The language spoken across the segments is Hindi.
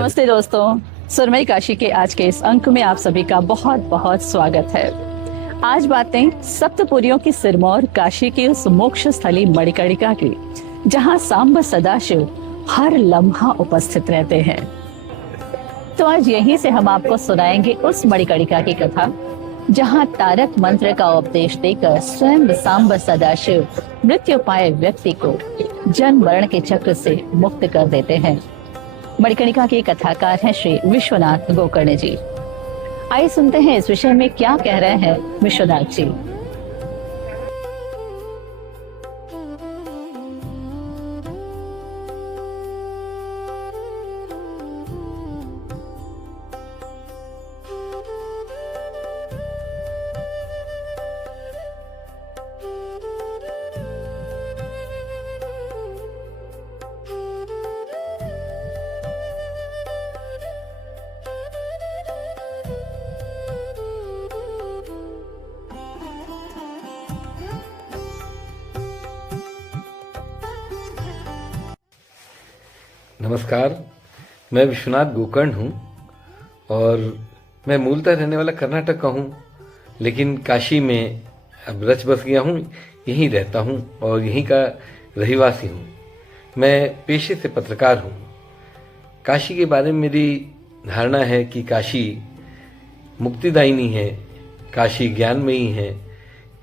नमस्ते दोस्तों, सुरमई काशी के आज के इस अंक में आप सभी का बहुत बहुत स्वागत है। आज बातें सप्तपुरियों की सिरमौर काशी की उस मोक्ष स्थली मणिकर्णिका की, जहां सांब सदाशिव हर लम्हा उपस्थित रहते हैं। तो आज यहीं से हम आपको सुनाएंगे उस मणिकर्णिका की कथा, जहां तारक मंत्र का उपदेश देकर स्वयं सांब सदाशिव मृत्यु पाए व्यक्ति को जन्म मरण के चक्र से मुक्त कर देते हैं। मणिकर्णिका के कथाकार हैं श्री विश्वनाथ गोकर्ण जी। आइए सुनते हैं इस विषय में क्या कह रहे हैं विश्वनाथ जी। नमस्कार, मैं विश्वनाथ गोकर्ण हूँ और मैं मूलतः रहने वाला कर्नाटक का हूँ, लेकिन काशी में अब रच बस गया हूँ, यहीं रहता हूँ और यहीं का रहिवासी हूँ। मैं पेशे से पत्रकार हूँ। काशी के बारे में मेरी धारणा है कि काशी मुक्तिदायिनी है, काशी ज्ञानमयी है,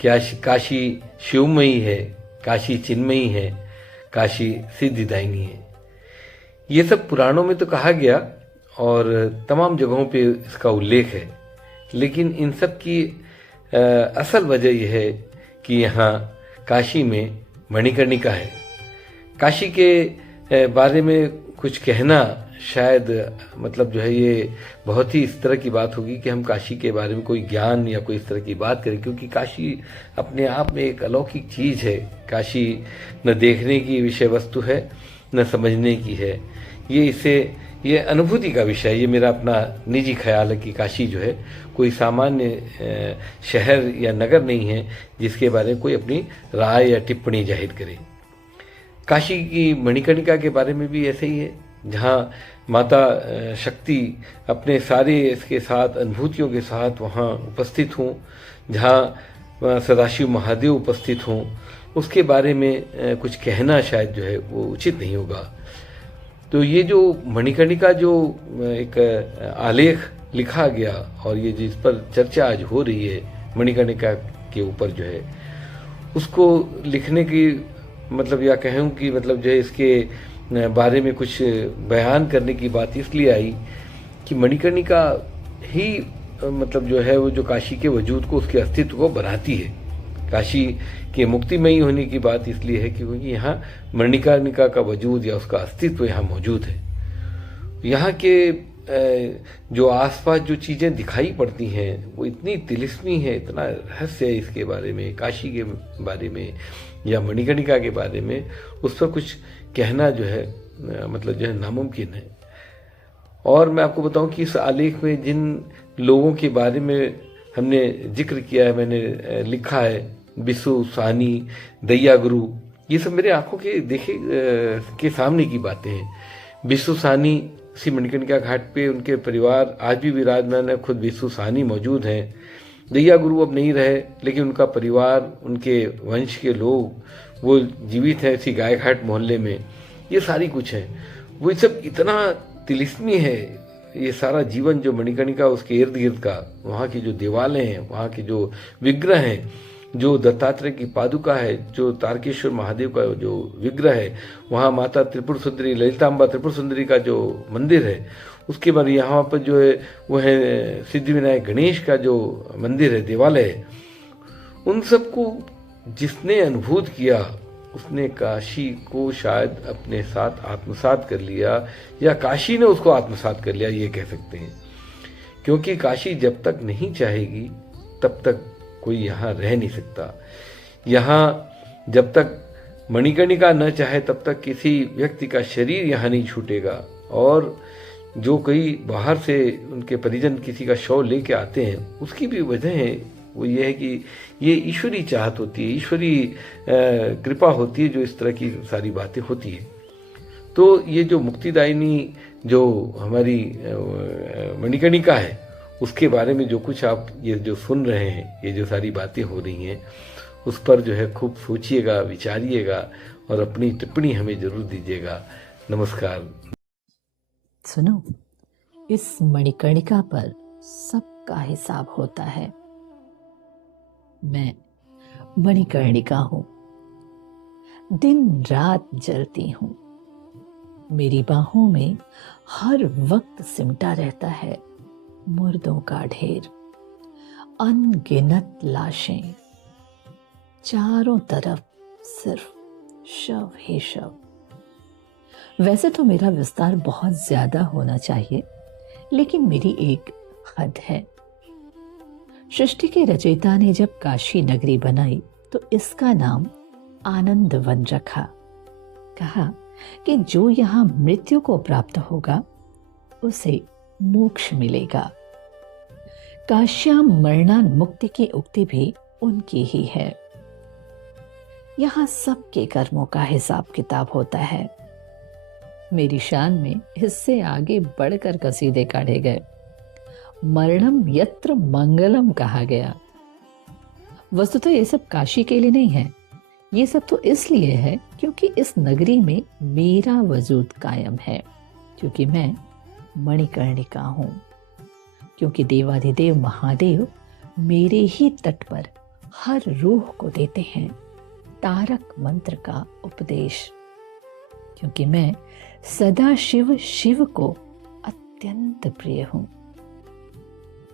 काशी शिवमयी है, काशी चिन्मयी है, काशी सिद्धिदायिनी है। ये सब पुराणों में तो कहा गया और तमाम जगहों पे इसका उल्लेख है, लेकिन इन सब की असल वजह यह है कि यहाँ काशी में मणिकर्णिका है। काशी के बारे में कुछ कहना शायद मतलब जो है ये बहुत ही इस तरह की बात होगी कि हम काशी के बारे में कोई ज्ञान या कोई इस तरह की बात करें, क्योंकि काशी अपने आप में एक अलौकिक चीज़ है। काशी न देखने की विषय वस्तु है न समझने की है, ये अनुभूति का विषय। ये मेरा अपना निजी ख्याल है कि काशी जो है कोई सामान्य शहर या नगर नहीं है जिसके बारे में कोई अपनी राय या टिप्पणी जाहिर करे। काशी की मणिकर्णिका के बारे में भी ऐसे ही है, जहाँ माता शक्ति अपने सारे इसके साथ अनुभूतियों के साथ वहाँ उपस्थित हों, जहाँ सदाशिव महादेव उपस्थित हों, उसके बारे में कुछ कहना शायद जो है वो उचित नहीं होगा। तो ये जो मणिकर्णिका जो एक आलेख लिखा गया और ये जिस पर चर्चा आज हो रही है मणिकर्णिका के ऊपर जो है, उसको लिखने की मतलब या कहूँ कि मतलब जो है इसके बारे में कुछ बयान करने की बात इसलिए आई कि मणिकर्णिका ही मतलब जो है वो जो काशी के वजूद को, उसके अस्तित्व को बनाती है। काशी के मुक्तिमयी होने की बात इसलिए है क्योंकि यहाँ मणिकर्णिका का वजूद या उसका अस्तित्व यहाँ मौजूद है। यहाँ के जो आसपास जो चीज़ें दिखाई पड़ती हैं वो इतनी तिलिस्मी है, इतना रहस्य है इसके बारे में, काशी के बारे में या मणिकर्णिका के बारे में, उस पर कुछ कहना जो है मतलब जो है नामुमकिन है। और मैं आपको बताऊं कि इस आलेख में जिन लोगों के बारे में हमने जिक्र किया है, मैंने लिखा है, बिसु, सानी, दैया गुरु, ये सब मेरे आंखों के देखे के सामने की बातें हैं। बिसु सानी श्री मणिकर्णिका घाट पे उनके परिवार आज भी विराजमान है, खुद बिसु सानी मौजूद हैं। दैया गुरु अब नहीं रहे, लेकिन उनका परिवार, उनके वंश के लोग वो जीवित हैं इसी गायघाट मोहल्ले में। ये सारी कुछ है, वो सब इतना तिलिस्मी है ये सारा जीवन जो मणिकर्णिका, उसके इर्द गिर्द का, वहाँ की जो दीवारें हैं, वहाँ के जो विग्रह हैं, जो दत्तात्रेय की पादुका है, जो तारकेश्वर महादेव का जो विग्रह है, वहाँ माता त्रिपुर सुंदरी, ललितांबा त्रिपुर सुंदरी का जो मंदिर है, उसके बाद यहाँ पर जो है वो है सिद्धिविनायक गणेश का जो मंदिर है, देवालय है। उन सबको जिसने अनुभूत किया उसने काशी को शायद अपने साथ आत्मसात कर लिया, या काशी ने उसको आत्मसात कर लिया, ये कह सकते हैं। क्योंकि काशी जब तक नहीं चाहेगी तब तक कोई यहाँ रह नहीं सकता। यहाँ जब तक मणिकर्णिका न चाहे तब तक किसी व्यक्ति का शरीर यहाँ नहीं छूटेगा। और जो कोई बाहर से उनके परिजन किसी का शव लेके आते हैं, उसकी भी वजह है, वो ये है कि ये ईश्वरी चाहत होती है, ईश्वरी कृपा होती है जो इस तरह की सारी बातें होती है। तो ये जो मुक्तिदायिनी जो हमारी मणिकर्णिका है उसके बारे में जो कुछ आप ये जो सुन रहे हैं, ये जो सारी बातें हो रही हैं, उस पर जो है खूब सोचिएगा, विचारिएगा और अपनी टिप्पणी हमें जरूर दीजिएगा। नमस्कार। सुनो, इस मणिकर्णिका पर सबका हिसाब होता है। मैं मणिकर्णिका हूं, दिन रात जलती हूं। मेरी बाहों में हर वक्त सिमटा रहता है मुर्दों का ढेर, अनगिनत लाशें, चारों तरफ सिर्फ शव ही शव। वैसे तो मेरा विस्तार बहुत ज्यादा होना चाहिए, लेकिन मेरी एक हद है। सृष्टि के रचयिता ने जब काशी नगरी बनाई तो इसका नाम आनंद वन रखा। कहा कि जो यहां मृत्यु को प्राप्त होगा उसे मोक्ष मिलेगा। काश्याम मरणान मुक्ति की उक्ति भी उनकी ही है। यहां सबके कर्मों का हिसाब किताब होता है। मेरी शान में इससे आगे बढ़कर कसीदे काढ़े गए। मरणम यत्र मंगलम कहा गया। वस्तुतः ये सब काशी के लिए नहीं है, ये सब तो इसलिए है क्योंकि इस नगरी में मेरा वजूद कायम है, क्योंकि मैं मणिकर्णिका हूं, क्योंकि देवाधिदेव महादेव मेरे ही तट पर हर रूह को देते हैं तारक मंत्र का उपदेश, क्योंकि मैं सदा शिव शिव को अत्यंत प्रिय हूं,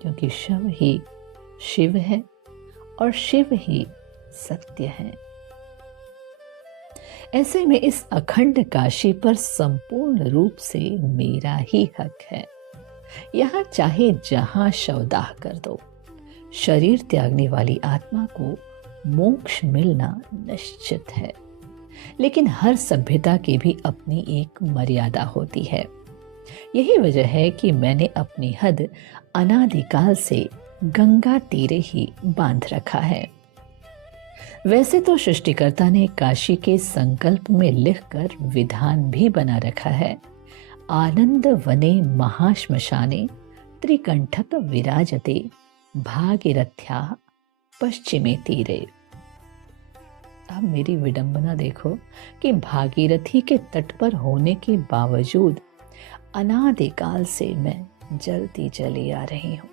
क्योंकि शिव ही शिव है और शिव ही सत्य है। ऐसे में इस अखंड काशी पर संपूर्ण रूप से मेरा ही हक है। यहां चाहे जहां शवदाह कर दो, शरीर त्यागने वाली आत्मा को मोक्ष मिलना निश्चित है। लेकिन हर सभ्यता की भी अपनी एक मर्यादा होती है। यही वजह है कि मैंने अपनी हद अनादिकाल से गंगा तीरे ही बांध रखा है। वैसे तो सृष्टिकर्ता ने काशी के संकल्प में लिखकर विधान भी बना रखा है। आनंद वने महाश्मशाने त्रिकंठक विराजते भागीरथ्या पश्चिमे तीरे। अब मेरी विडंबना देखो कि भागीरथी के तट पर होने के बावजूद अनादिकाल से मैं जलती चली आ रही हूं।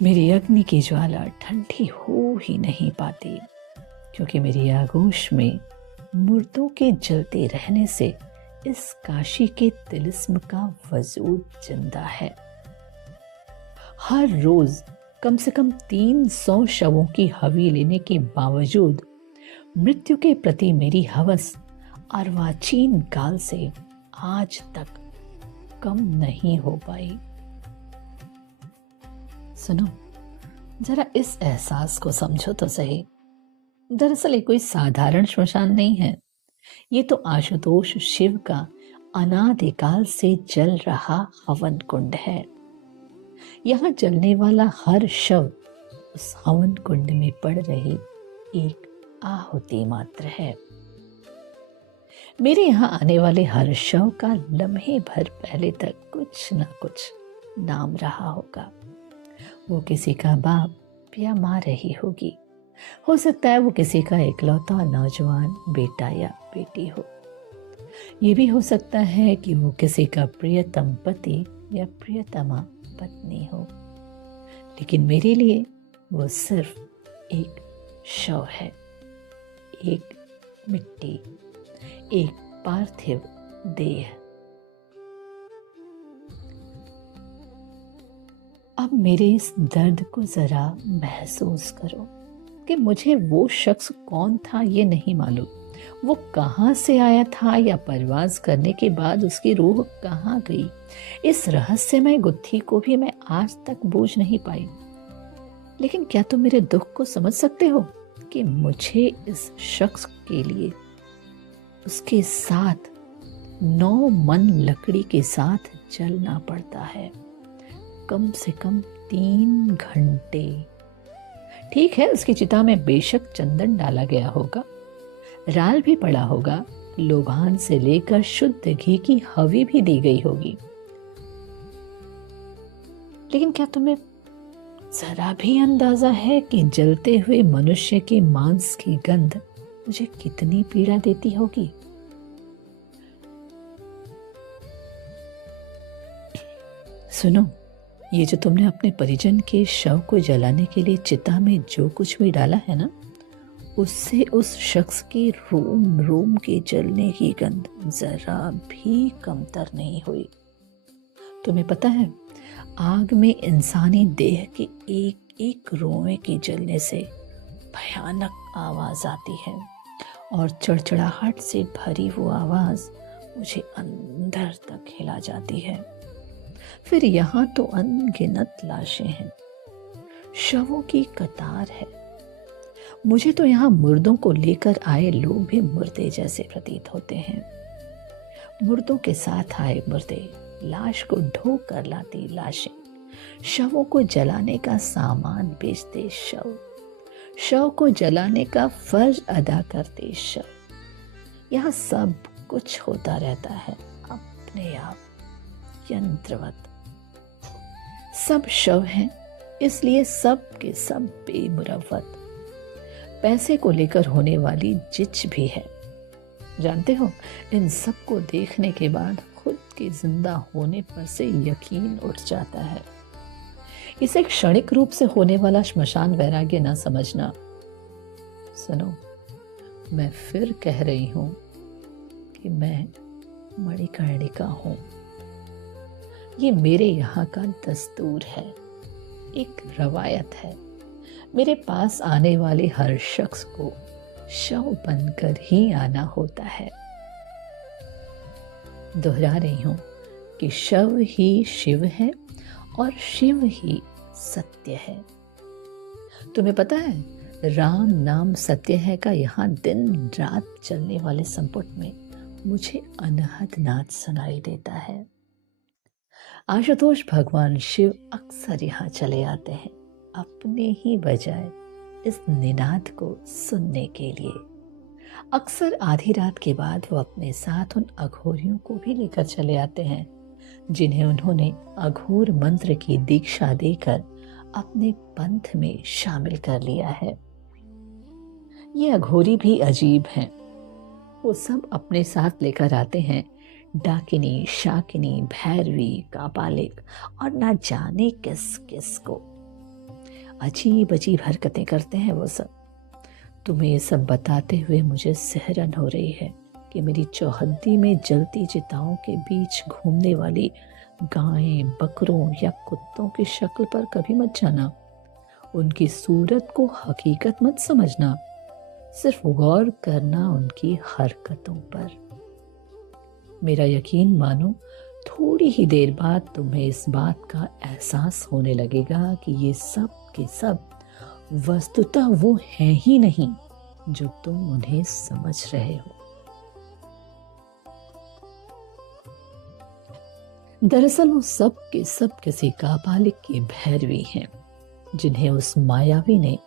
मेरी अग्नि की ज्वाला ठंडी हो ही नहीं पाती, क्योंकि मेरी आगोश में मुर्दों के जलते रहने से इस काशी के तिलिस्म का वजूद जिंदा है। हर रोज कम से कम 300 शवों की हवी लेने के बावजूद मृत्यु के प्रति मेरी हवस अर्वाचीन काल से आज तक कम नहीं हो पाई। सुनो, जरा इस एहसास को समझो तो सही। दरअसल ये कोई साधारण श्मशान नहीं है। ये तो आशुतोष शिव का अनादिकाल से जल रहा हवन कुंड है। यहां जलने वाला हर शव उस हवन कुंड में पड़ रही एक आहुति मात्र है। मेरे यहाँ आने वाले हर शव का लम्हे भर पहले तक कुछ ना कुछ नाम रहा होगा। वो किसी का बाप या माँ रही होगी। हो सकता है वो किसी का इकलौता नौजवान बेटा या बेटी हो। ये भी हो सकता है कि वो किसी का प्रियतम पति या प्रियतमा पत्नी हो। लेकिन मेरे लिए वो सिर्फ एक शव है, एक मिट्टी, एक पार्थिव देह। अब मेरे इस दर्द को जरा महसूस करो कि मुझे वो शख्स कौन था ये नहीं मालूम। वो कहाँ से आया था या परवाज करने के बाद उसकी रूह कहाँ गई, इस रहस्यमय गुत्थी को भी मैं आज तक बूझ नहीं पाई। लेकिन क्या तुम मेरे दुख को समझ सकते हो कि मुझे इस शख्स के लिए उसके साथ 9 मन लकड़ी के साथ जलना पड़ता है, कम से कम 3 घंटे। ठीक है, उसकी चिता में बेशक चंदन डाला गया होगा, राल भी पड़ा होगा, लोबान से लेकर शुद्ध घी की हवी भी दी गई होगी। लेकिन क्या तुम्हें जरा भी अंदाजा है कि जलते हुए मनुष्य के मांस की गंध मुझे कितनी पीड़ा देती होगी? सुनो, ये जो तुमने अपने परिजन के शव को जलाने के लिए चिता में जो कुछ भी डाला है ना, उससे उस शख्स के रोम रोम के जलने की गंध जरा भी कमतर नहीं हुई। तुम्हें पता है, आग में इंसानी देह के एक एक रोए के जलने से भयानक आवाज आती है और चिड़चिड़ाहट से भरी वो आवाज मुझे अंदर तक हिला जाती है। फिर यहाँ तो अनगिनत लाशें हैं, शवों की कतार है। मुझे तो यहाँ मुर्दों को लेकर आए लोग भी मुर्दे जैसे प्रतीत होते हैं। मुर्दों के साथ आए मुर्दे, लाश को ढो कर लाती लाशें, शवों को जलाने का सामान बेचते शव, शव को जलाने का फर्ज अदा करते शव। यहाँ सब कुछ होता रहता है अपने आप, यंत्रवत। सब शव हैं, इसलिए सब के सब बेमुरव्वत। पैसे को लेकर होने वाली जिच भी है। जानते हो, इन सब को देखने के बाद खुद के जिंदा होने पर से यकीन उठ जाता है। इसे क्षणिक रूप से होने वाला श्मशान वैराग्य न समझना। सुनो, मैं फिर कह रही हूं कि मैं मणिकर्णिका हूं। ये मेरे यहाँ का दस्तूर है, एक रवायत है। मेरे पास आने वाले हर शख्स को शव बनकर ही आना होता है। दोहरा रही हूं कि शव ही शिव है और शिव ही सत्य है। तुम्हें पता है, राम नाम सत्य है का यहाँ दिन रात चलने वाले संपुट में मुझे अनहद नाद सुनाई देता है। आशुतोष भगवान शिव अक्सर यहाँ चले आते हैं अपने ही बजाय इस निनाद को सुनने के लिए। अक्सर आधी रात के बाद वो अपने साथ उन अघोरियों को भी लेकर चले आते हैं जिन्हें उन्होंने अघोर मंत्र की दीक्षा देकर अपने पंथ में शामिल कर लिया है। ये अघोरी भी अजीब हैं। वो सब अपने साथ लेकर आते हैं डाकिनी, शाकिनी, भैरवी, कापालिक और ना जाने किस किस को। अजीब अजीब हरकतें करते हैं वो सब। तुम्हें ये सब बताते हुए मुझे सिहरन हो रही है कि मेरी चौहद्दी में जलती चिताओं के बीच घूमने वाली गायें, बकरों या कुत्तों की शक्ल पर कभी मत जाना। उनकी सूरत को हकीकत मत समझना, सिर्फ गौर करना उनकी हरकतों पर। मेरा यकीन मानो, थोड़ी ही देर बाद तुम्हें इस बात का एहसास होने लगेगा कि ये सब के सब वस्तुतः वो हैं ही नहीं जो तुम उन्हें समझ रहे हो। दरअसल वो सब के सब किसी कापालिक की भैरवी हैं जिन्हें उस मायावी ने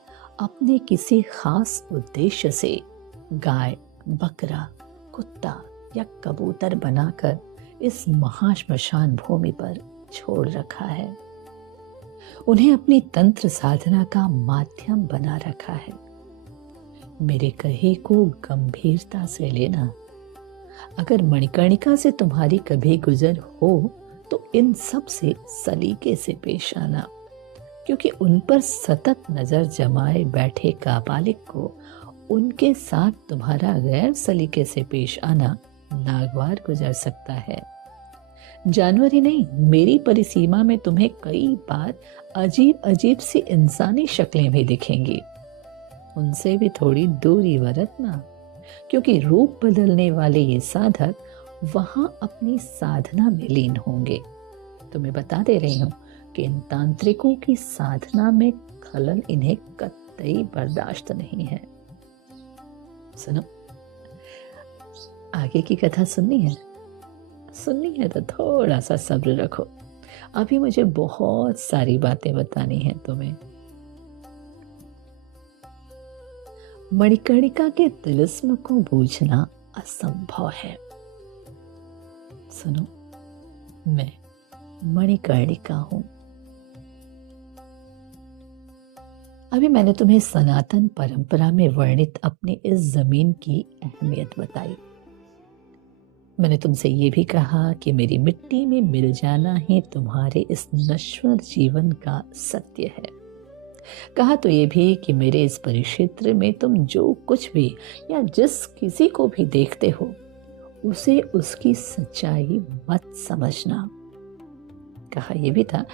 अपने किसी खास उद्देश्य से गाय, बकरा, कुत्ता या कबूतर बनाकर इस महाश्मशान भूमि पर छोड़ रखा है। उन्हें अपनी तंत्र साधना का माध्यम बना रखा है। मेरे कहे को गंभीरता से लेना। अगर मणिकर्णिका से तुम्हारी कभी गुजर हो तो इन सब से सलीके से पेश आना, क्योंकि उन पर सतत नजर जमाए बैठे कापालिक को उनके साथ तुम्हारा गैर सलीके से पेश आना नागवार गुजर सकता है। जानवर ही नहीं, मेरी परिसीमा में तुम्हें कई बार अजीब अजीब सी इंसानी शक्लें भी दिखेंगी। उनसे भी थोड़ी दूरी बरतना, क्योंकि रूप बदलने वाले ये साधक वहां अपनी साधना में लीन होंगे। तुम्हें बता दे रही हूं कि इन तांत्रिकों की साधना में खलल इन्हें कतई बर्दाश्त नहीं है। सुनो, आगे की कथा सुननी है तो थोड़ा सा सब्र रखो। अभी मुझे बहुत सारी बातें बतानी है तुम्हें। मणिकर्णिका के तिलिस्म को बूझना असंभव है। सुनो, मैं मणिकर्णिका हूं। अभी मैंने तुम्हें सनातन परंपरा में वर्णित अपनी इस जमीन की अहमियत बताई। मैंने तुमसे ये भी कहा कि मेरी मिट्टी में मिल जाना ही तुम्हारे इस नश्वर जीवन का सत्य है। कहा तो ये भी कि मेरे इस परिक्षेत्र में तुम जो कुछ भी या जिस किसी को भी देखते हो उसे उसकी सच्चाई मत समझना। कहा यह भी था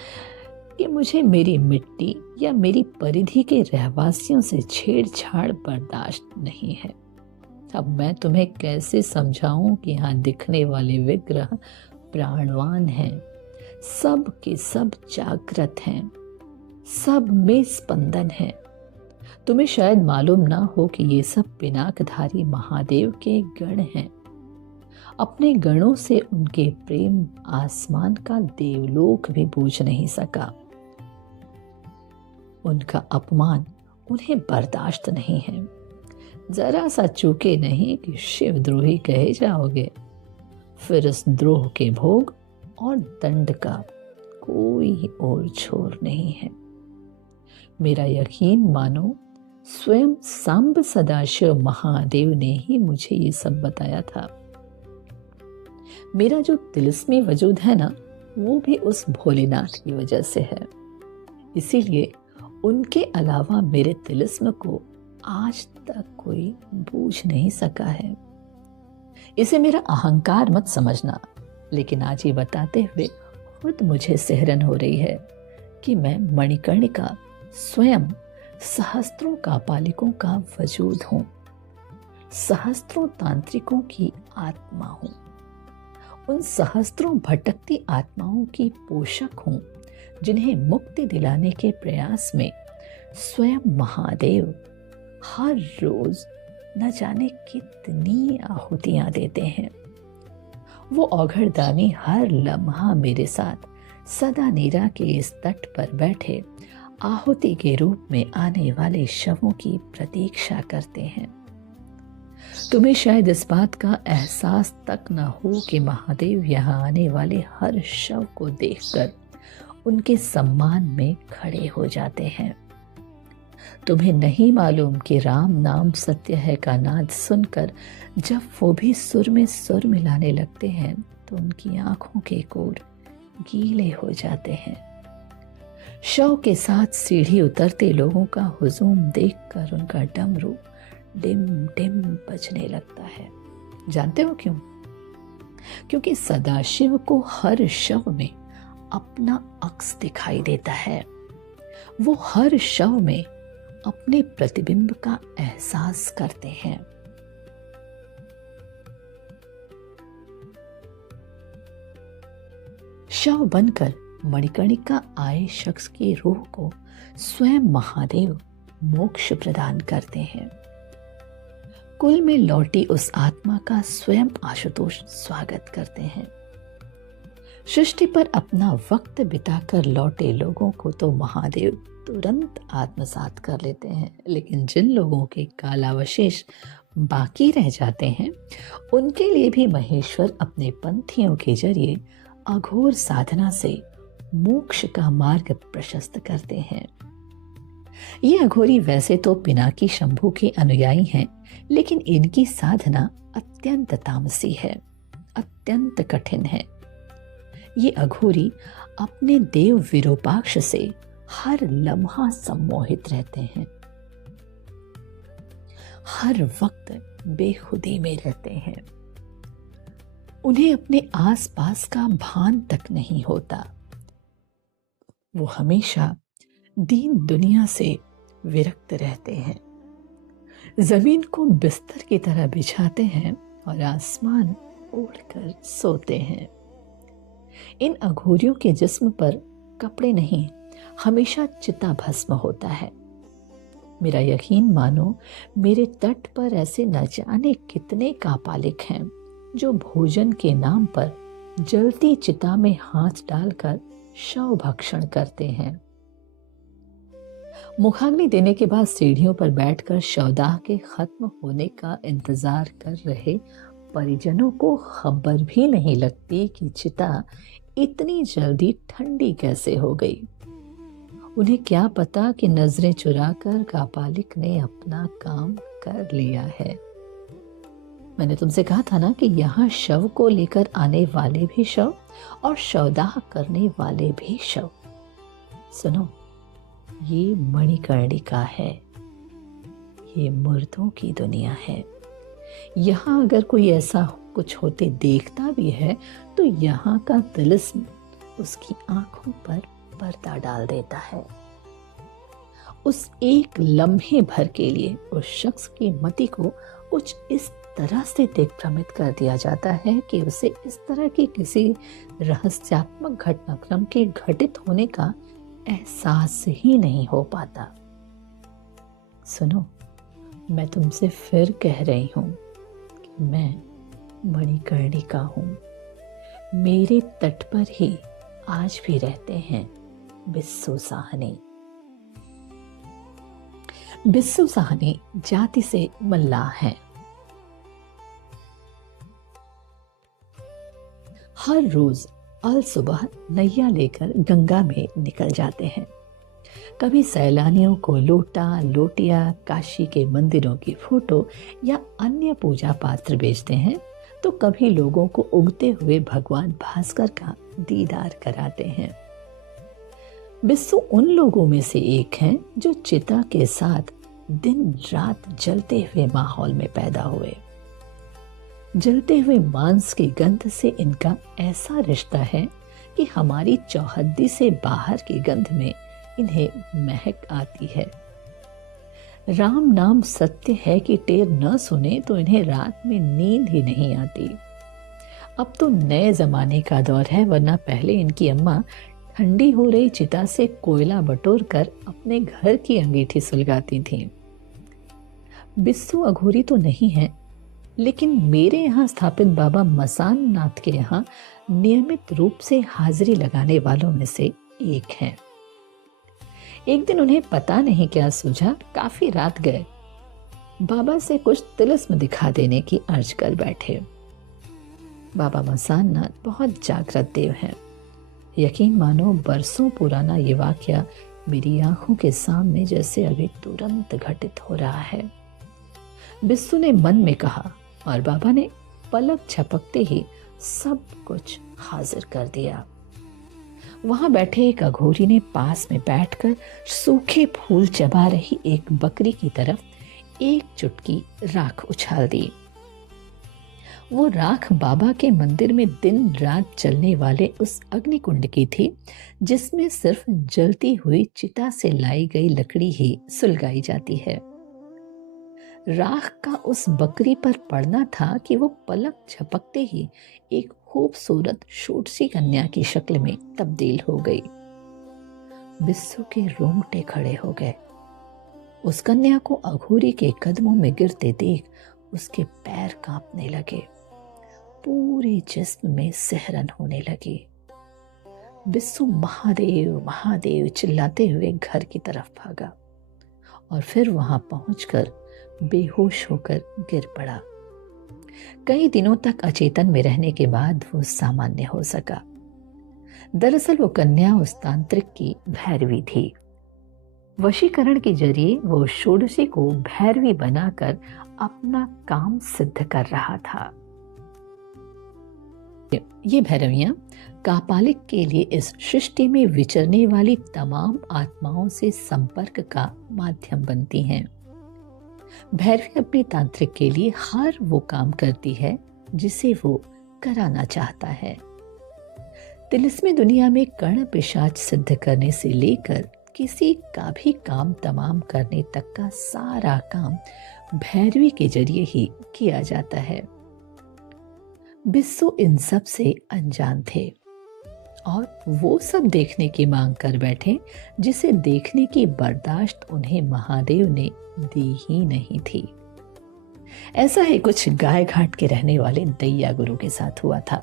कि मुझे मेरी मिट्टी या मेरी परिधि के रहवासियों से छेड़छाड़ बर्दाश्त नहीं है। अब मैं तुम्हें कैसे समझाऊं कि यहाँ दिखने वाले विग्रह प्राणवान हैं, सब के सब जागृत हैं, सब में स्पंदन है। तुम्हें शायद मालूम ना हो कि ये सब पिनाकधारी महादेव के गण हैं। अपने गणों से उनके प्रेम आसमान का देवलोक भी बूझ नहीं सका। उनका अपमान उन्हें बर्दाश्त नहीं है। जरा सा चूके नहीं कि शिवद्रोही कहे जाओगे। फिर इस द्रोह के भोग और दंड का कोई और छोर नहीं है। मेरा यकीन मानो, स्वयं सांब सदाशिव महादेव ने ही मुझे ये सब बताया था। मेरा जो तिलिस्मी वजूद है ना, वो भी उस भोलेनाथ की वजह से है। इसीलिए उनके अलावा मेरे तिलिस्म को आज तक कोई बूझ नहीं सका है। इसे मेरा अहंकार मत समझना, लेकिन आज ये बताते हुए खुद मुझे सिहरन हो रही है कि मैं मणिकर्णिका स्वयं सहस्त्रों कापालिकों का वजूद हूं, सहस्त्रों तांत्रिकों की आत्मा हूं, उन सहस्त्रों भटकती आत्माओं की पोषक हूं जिन्हें मुक्ति दिलाने के प्रयास में स्वयं महादेव हर रोज न जाने कितनी आहुतियां देते हैं। वो औघड़दानी हर लम्हा मेरे साथ सदा नीरा के इस तट पर बैठे आहुति के रूप में आने वाले शवों की प्रतीक्षा करते हैं। तुम्हें शायद इस बात का एहसास तक न हो कि महादेव यहाँ आने वाले हर शव को देखकर उनके सम्मान में खड़े हो जाते हैं। तुम्हें नहीं मालूम कि राम नाम सत्य है का नाद सुनकर जब वो भी सुर में सुर मिलाने लगते हैं तो उनकी आंखों के कोर गीले हो जाते हैं। शव के साथ सीढ़ी उतरते लोगों का हुजूम देखकर उनका डमरू डिम डिम बजने लगता है। जानते हो क्यों? क्योंकि सदाशिव को हर शव में अपना अक्स दिखाई देता है। वो हर शव में अपने प्रतिबिंब का एहसास करते हैं। शव बनकर मणिकर्णिका आए शख्स की रूह को स्वयं महादेव मोक्ष प्रदान करते हैं। कुल में लौटी उस आत्मा का स्वयं आशुतोष स्वागत करते हैं। सृष्टि पर अपना वक्त बिताकर लौटे लोगों को तो महादेव तुरंत आत्मसात कर लेते हैं, लेकिन जिन लोगों के कालावशेष बाकी रह जाते हैं उनके लिए भी महेश्वर अपने पंथियों के जरिए अघोर साधना से मोक्ष का मार्ग प्रशस्त करते हैं। ये अघोरी वैसे तो पिनाकी शंभू के अनुयायी हैं, लेकिन इनकी साधना अत्यंत तामसी है, अत्यंत कठिन है। ये अघोरी अपने देव विरूपाक्ष से हर लम्हा सम्मोहित रहते हैं, हर वक्त बेखुदी में रहते हैं। उन्हें अपने आसपास का भान तक नहीं होता। वो हमेशा दीन दुनिया से विरक्त रहते हैं, जमीन को बिस्तर की तरह बिछाते हैं और आसमान ओढ़कर सोते हैं। इन अघोरियों के जिस्म पर कपड़े नहीं, हमेशा चिता भस्म होता है। मेरा यकीन मानो, मेरे तट पर ऐसे न जाने कितने कापालिक हैं जो भोजन के नाम पर जलती चिता में हाथ डालकर शव भक्षण करते हैं। मुखाग्नि देने के बाद सीढ़ियों पर बैठकर शवदाह के खत्म होने का इंतजार कर रहे परिजनों को खबर भी नहीं लगती कि चिता इतनी जल्दी ठंडी कैसे हो गई। उन्हें क्या पता कि नजरें चुराकर कापालिक ने अपना काम कर लिया है। मैंने तुमसे कहा था ना कि यहाँ शव को लेकर आने वाले भी शव और शवदाह करने वाले भी शव। सुनो, ये मणिकर्णिका है, ये मुर्दों की दुनिया है। यहाँ अगर कोई ऐसा कुछ होते देखता भी है तो यहाँ का तिलिस्म उसकी आंखों पर पर्दा डाल देता है। उस एक लम्हे भर के लिए उस शख्स की मति को कुछ इस तरह से दिग्भ्रमित कर दिया जाता है कि उसे इस तरह की किसी रहस्यात्मक घटनाक्रम के घटित होने का एहसास ही नहीं हो पाता। सुनो, मैं तुमसे फिर कह रही हूं कि मैं मणिकर्णिका हूं। मेरे तट पर ही आज भी रहते हैं बिस्सू साहनी। बिस्सू साहनी जाति से मल्लाह हैं। हर रोज अल सुबह नैया लेकर गंगा में निकल जाते हैं। कभी सैलानियों को लोटा लोटिया, काशी के मंदिरों की फोटो या अन्य पूजा पात्र बेचते हैं, तो कभी लोगों को उगते हुए भगवान भास्कर का दीदार कराते हैं। बिस्सू उन लोगों में से एक हैं जो चिता के साथ दिन रात जलते हुए माहौल में पैदा हुए। जलते हुए मांस की गंध से इनका ऐसा रिश्ता है कि हमारी चौहद्दी से बाहर की गंध में इन्हें महक आती है। राम नाम सत्य है कि टेर न सुने तो इन्हें रात में नींद ही नहीं आती। अब तो नए जमाने का दौर है, वरना पहले इनकी अम्मा ठंडी हो रही चिता से कोयला बटोर कर अपने घर की अंगीठी सुलगाती थीं। बिस्सू अघोरी तो नहीं है, लेकिन मेरे यहाँ स्थापित बाबा मसान नाथ के यहाँ नियमित रूप से हाजिरी लगाने वालों में से एक हैं। एक दिन उन्हें पता नहीं क्या सूझा, काफी रात गए, बाबा से कुछ तिलिस्म दिखा देने की अर्ज कर बैठे। बाबा मसान नाथ बहुत जागृत देव हैं। यकीन मानो बरसों पुराना ये वाकया मेरी आंखों के सामने जैसे अभी तुरंत घटित हो रहा है। बिस्सू ने मन में कहा और बाबा ने पलक झपकते ही सब कुछ हाजिर कर दिया। वहां बैठे एक अघोरी ने पास में बैठकर सूखे फूल चबा रही एक बकरी की तरफ एक चुटकी राख उछाल दी। वो राख बाबा के मंदिर में दिन रात चलने वाले उस अग्निकुंड की थी, जिसमें सिर्फ जलती हुई चिता से लाई गई लकड़ी ही सुलगाई जाती है। राख का उस बकरी पर पड़ना था कि वो पलक झपकते ही एक खूबसूरत छोटी कन्या की शक्ल में तब्दील हो गई। बिस्सू के रोंगटे खड़े हो गए। उस कन्या को अघोरी के कदमों में गिरते देख उसके पैर कांपने लगे, पूरे जिस्म में सिहरन होने लगी। बिस्सू महादेव महादेव चिल्लाते हुए घर की तरफ भागा और फिर वहां पहुंचकर बेहोश होकर गिर पड़ा। कई दिनों तक अचेतन में रहने के बाद वो सामान्य हो सका। दरअसल वो कन्या उस तांत्रिक की भैरवी थी। वशीकरण के जरिए वो षोडशी को भैरवी बनाकर अपना काम सिद्ध कर रहा था। ये भैरवियां कापालिक के लिए इस सृष्टि में विचरने वाली तमाम आत्माओं से संपर्क का माध्यम बनती हैं। भैरवी अपने तांत्रिक के लिए हर वो काम करती है जिसे वो कराना चाहता है। तिलिस्मी दुनिया में कर्ण पिशाच सिद्ध करने से लेकर किसी का भी काम तमाम करने तक का सारा काम भैरवी के जरिए ही किया जाता है। बिस्सू इन सब से अनजान थे और वो सब देखने की मांग कर बैठे जिसे देखने की बर्दाश्त उन्हें महादेव ने दी ही नहीं थी। ऐसा ही कुछ गाय घाट के रहने वाले दैया गुरु के साथ हुआ था।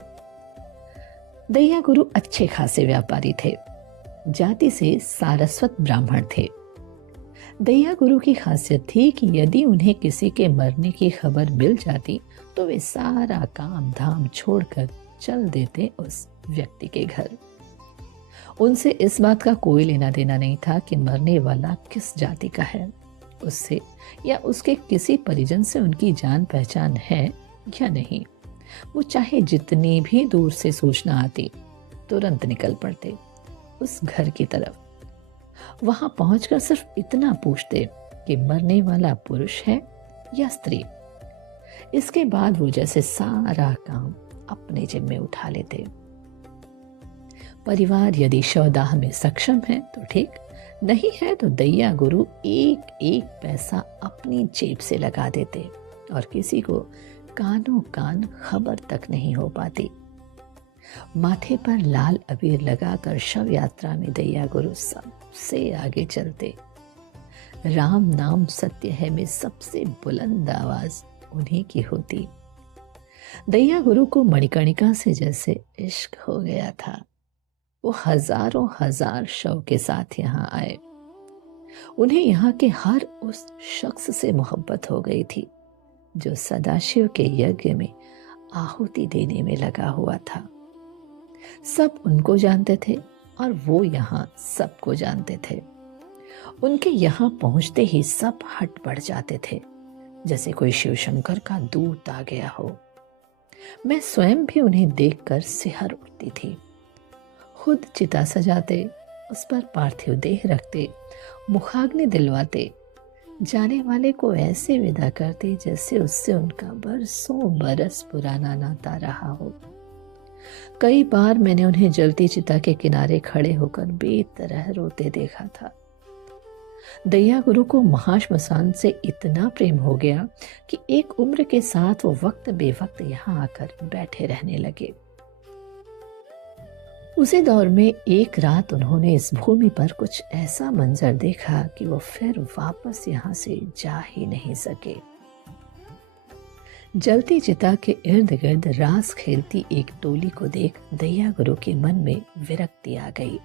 दैया गुरु अच्छे खासे व्यापारी थे, जाति से सारस्वत ब्राह्मण थे। दैया गुरु की खासियत थी कि यदि उन्हें किसी के मरने की खबर मिल जाती तो वे सारा काम धाम छोड़कर चल देते उस व्यक्ति के घर। उनसे इस बात का कोई लेना देना नहीं था कि मरने वाला किस जाति का है। उससे या उसके किसी परिजन से उनकी जान पहचान है या नहीं। वो चाहे जितनी भी दूर से सूचना आती, तुरंत निकल पड़ते उस घर की तरफ। वहां पहुंचकर सिर्फ इतना पूछते कि मरने वाला पुरुष है या स्त्री। इसके बाद वो जैसे सारा काम अपने जिम्मे उठा लेते। परिवार यदि शवदाह में सक्षम है तो ठीक, नहीं है तो दैया गुरु एक एक पैसा अपनी जेब से लगा देते और किसी को कानों कान खबर तक नहीं हो पाती। माथे पर लाल अबीर लगाकर शव यात्रा में दैया गुरु सबसे आगे चलते। राम नाम सत्य है में सबसे बुलंद आवाज उन्हीं की होती। दैया गुरु को मणिकर्णिका से जैसे इश्क हो गया था। वो हजारों हजार शव के साथ यहाँ आए। उन्हें यहाँ के हर उस शख्स से मोहब्बत हो गई थी जो सदाशिव के यज्ञ में आहुति देने में लगा हुआ था। सब उनको जानते थे और वो यहाँ सबको जानते थे। उनके यहाँ पहुंचते ही सब हट बढ़ जाते थे, जैसे कोई शिव शंकर का दूत आ गया हो। मैं स्वयं भी उन्हें देखकर सिहर उठती थी। खुद चिता सजाते, उस पर पार्थिव देह रखते, मुखाग्नि दिलवाते, जाने वाले को ऐसे विदा करते जैसे उससे उनका बरसों बरस पुराना नाता रहा हो। कई बार मैंने उन्हें जलती चिता के किनारे खड़े होकर बेतरह रोते देखा था। दैया गुरु को महाश्मशान से इतना प्रेम हो गया कि एक उम्र के साथ वो वक्त बेवक्त यहाँ आकर बैठे रहने लगे। उसी दौर में एक रात उन्होंने इस भूमि पर कुछ ऐसा मंजर देखा कि वो फिर वापस यहाँ से जा ही नहीं सके। जलती चिता के इर्द गिर्द रास खेलती एक टोली को देख दैया गुरु के मन में विरक्ति आ गई।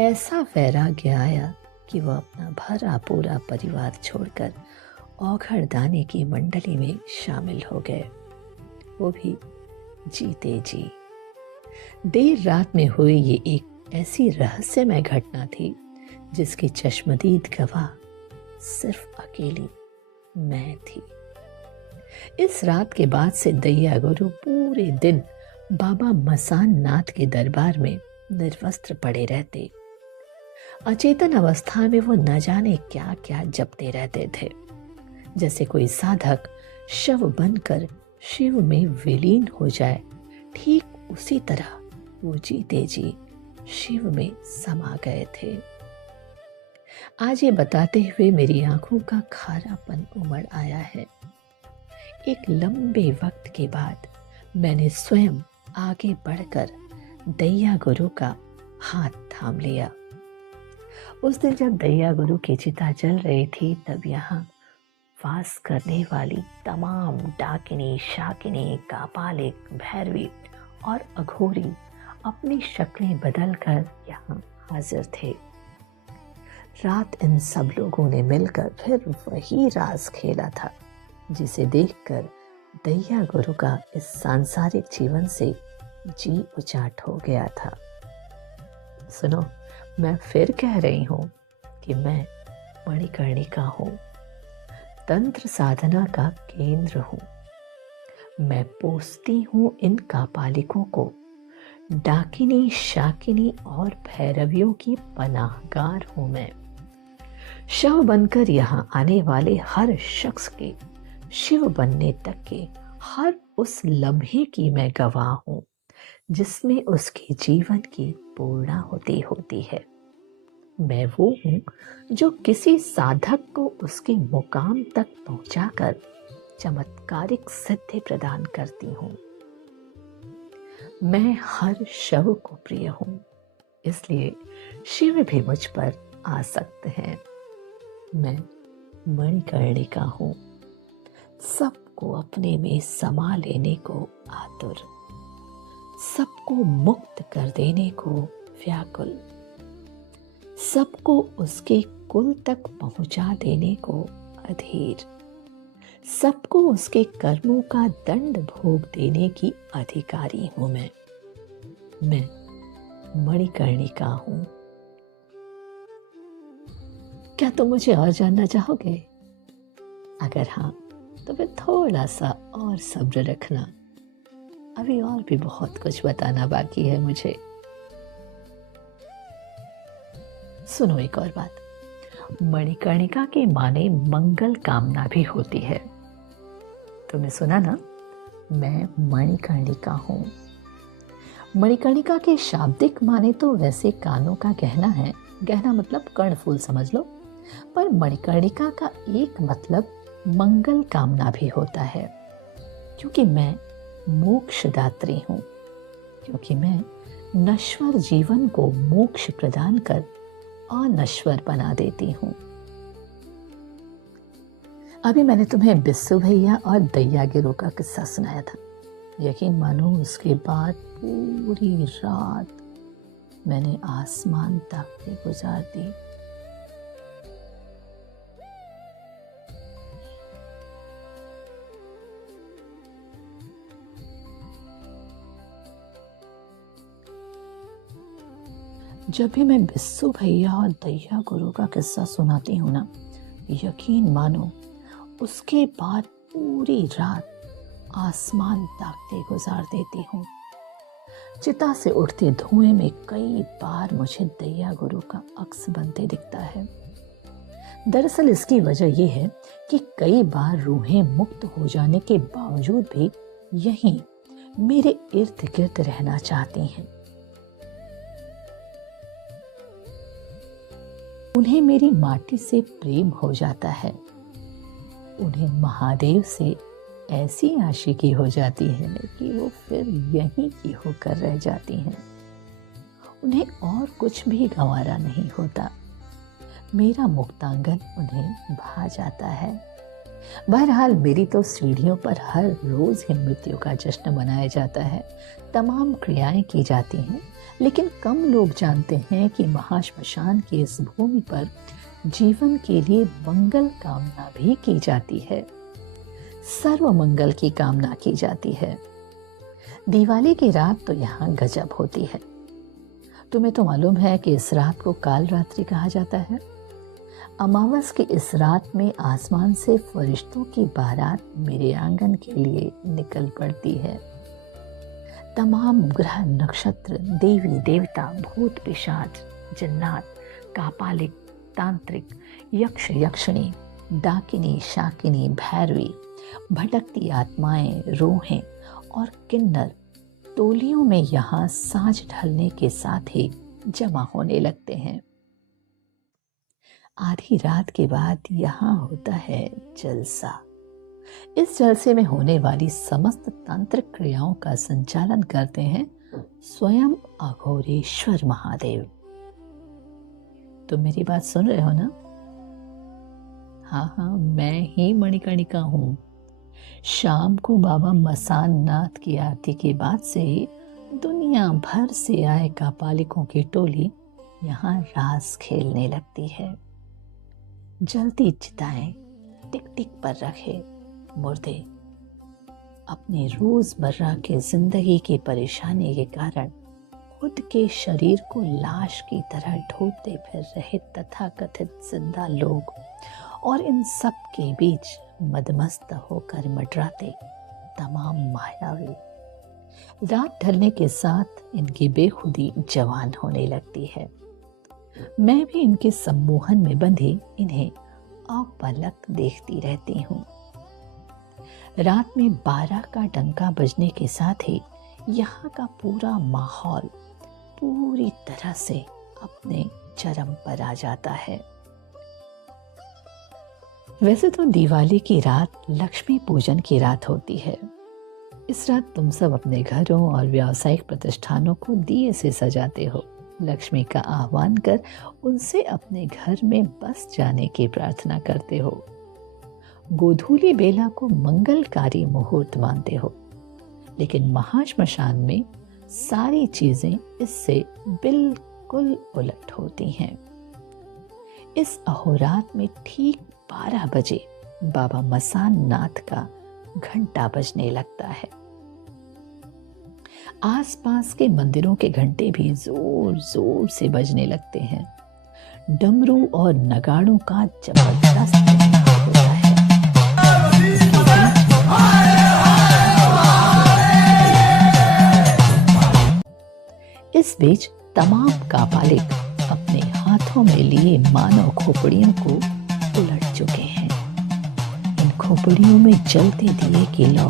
ऐसा वैराग्य आया कि वह अपना भरा पूरा परिवार छोड़कर औघड़ दानी की मंडली में शामिल हो गए, वो भी जीते जी। देर रात में हुई ये एक ऐसी रहस्यमय घटना थी जिसकी चश्मदीद गवाह सिर्फ अकेली मैं थी। इस रात के बाद से दैया गुरु पूरे दिन बाबा मसान नाथ के दरबार में निर्वस्त्र पड़े रहते। अचेतन अवस्था में वो न जाने क्या क्या जपते रहते थे, जैसे कोई साधक शव बनकर शिव में विलीन हो जाए। ठीक उसी तरह वो जीते जी शिव में समा गए थे। आज ये बताते हुए मेरी आंखों का खारापन उमड़ आया है। एक लंबे वक्त के बाद मैंने स्वयं आगे बढ़कर दैया गुरु का हाथ थाम लिया। उस दिन जब दैया गुरु की चिता जल रही थी, तब यहाँ वास करने वाली तमाम डाकिनी, शाकिनी, कापालिक, भैरवी और अघोरी अपनी शक्लें बदलकर यहाँ हाजिर थे। रात इन सब लोगों ने मिलकर फिर वही राज खेला था जिसे देखकर दैया गुरु का इस सांसारिक जीवन से जी उचाट हो गया था। सुनो, मैं फिर कह रही हूं कि मैं मणिकर्णिका हूं, तंत्र साधना का केंद्र हूं। मैं पोसती हूं इन कापालिकों को, डाकिनी, शाकिनी और भैरवियों की पनाहगार हूं मैं। शव बनकर यहाँ आने वाले हर शख्स के शिव बनने तक के हर उस लम्हे की मैं गवाह हूं जिसमें उसके जीवन की पूर्णाहुति होती है। मैं वो हूं जो किसी साधक को उसके मुकाम तक पहुंचाकर चमत्कारिक सिद्धि प्रदान करती हूं। मैं हर शव को प्रिय हूं, इसलिए शिव भी मुझ पर आसक्त हैं। मैं मणिकर्णिका हूं, सबको अपने में समा लेने को आतुर, सबको मुक्त कर देने को व्याकुल, सबको उसके कुल तक पहुंचा देने को अधीर, सबको उसके कर्मों का दंड भोग देने की अधिकारी हूं मैं मणिकर्णिका हूं। क्या तुम मुझे और जानना चाहोगे? अगर हाँ तो फिर थोड़ा सा और सब्र रखना, अभी और भी बहुत कुछ बताना बाकी है मुझे। सुनो एक और बात, मणिकर्णिका के माने मंगल कामना भी होती है। तुमने सुना ना, मैं मणिकर्णिका हूं। मणिकर्णिका के शाब्दिक माने तो वैसे कानों का गहना है, गहना मतलब कर्णफूल समझ लो, पर मणिकर्णिका का एक मतलब मंगल कामना भी होता है, क्योंकि मैं मोक्षदात्री हूं, क्योंकि मैं नश्वर जीवन को मोक्ष प्रदान कर अनश्वर बना देती हूं। अभी मैंने तुम्हें बिस्सू भैया और दैया गिरोह का किस्सा सुनाया था। यकीन मानो उसके बाद पूरी रात मैंने आसमान ताकते गुजार दी। जब भी मैं बिस्सू भैया और दैया गुरु का किस्सा सुनाती हूँ ना, यकीन मानो उसके बाद पूरी रात आसमान ताकते गुजार देती हूँ। चिता से उठते धुएं में कई बार मुझे दैया गुरु का अक्स बनते दिखता है। दरअसल इसकी वजह यह है कि कई बार रूहें मुक्त हो जाने के बावजूद भी यहीं मेरे इर्द गिर्द रहना चाहती हैं। उन्हें मेरी माटी से प्रेम हो जाता है, उन्हें महादेव से ऐसी आशिकी हो जाती है कि वो फिर यहीं की होकर रह जाती हैं। उन्हें और कुछ भी गंवारा नहीं होता, मेरा मुक्तांगन उन्हें भा जाता है। बहरहाल मेरी तो सीढ़ियों पर हर रोज ही मृत्यु का जश्न मनाया जाता है, तमाम क्रियाएं की जाती हैं, लेकिन कम लोग जानते हैं कि महाश्मशान की इस भूमि पर जीवन के लिए मंगल कामना भी की जाती है, सर्व मंगल की कामना की जाती है। दिवाली की रात तो यहाँ गजब होती है। तुम्हें तो मालूम है कि इस रात को काल रात्रि कहा जाता है। अमावस की इस रात में आसमान से फरिश्तों की बारात मेरे आंगन के लिए निकल पड़ती है। तमाम ग्रह नक्षत्र, देवी देवता, भूत पिशाच, जिन्नात, कापालिक, तांत्रिक, यक्ष यक्षिणी, डाकिनी, शाकिनी, भैरवी, भटकती आत्माएं, रूहें और किन्नर टोलियों में यहाँ सांझ ढलने के साथ ही जमा होने लगते हैं। आधी रात के बाद यहाँ होता है जलसा। इस जलसे में होने वाली समस्त तांत्रिक क्रियाओं का संचालन करते हैं स्वयं अघोरेश्वर महादेव। तुम मेरी बात सुन रहे हो ना? हाँ, मैं ही मणिकर्णिका हूँ। शाम को बाबा मसान नाथ की आरती के बाद से ही दुनिया भर से आए कापालिकों की टोली यहाँ रास खेलने लगती है। जलती चिताएं, टिक टिक पर रखे मुर्दे अपने रोजमर्रा के जिंदगी की परेशानी के कारण खुद के शरीर को लाश की तरह ढोते फिर रहे तथाकथित जिंदा लोग और इन सब के बीच मदमस्त होकर मंडराते तमाम मायावी, रात ढलने के साथ इनकी बेखुदी जवान होने लगती है। मैं भी इनके सम्मोहन में बंधी इन्हें अपलक देखती रहती हूँ। रात में 12 का डंका बजने के साथ ही यहाँ का पूरा माहौल पूरी तरह से अपने चरम पर आ जाता है। वैसे तो दिवाली की रात लक्ष्मी पूजन की रात होती है। इस रात तुम सब अपने घरों और व्यावसायिक प्रतिष्ठानों को दिए से सजाते हो, लक्ष्मी का आह्वान कर उनसे अपने घर में बस जाने की प्रार्थना करते हो। गोधूली बेला को मंगलकारी मुहूर्त मानते हो, लेकिन महाश्मशान में सारी चीजें इससे बिल्कुल उलट होती हैं। इस अहोरात में ठीक 12 बजे बाबा मसान नाथ का घंटा बजने लगता है। आसपास के मंदिरों के घंटे भी जोर जोर से बजने लगते हैं। डमरू और नगाड़ों का जबरदस्त ध्वनि होता है। इस बीच तमाम कापालिक अपने हाथों में लिए मानव खोपड़ियों को उलट चुके हैं। इन खोपड़ियों में जलते दिए की लौ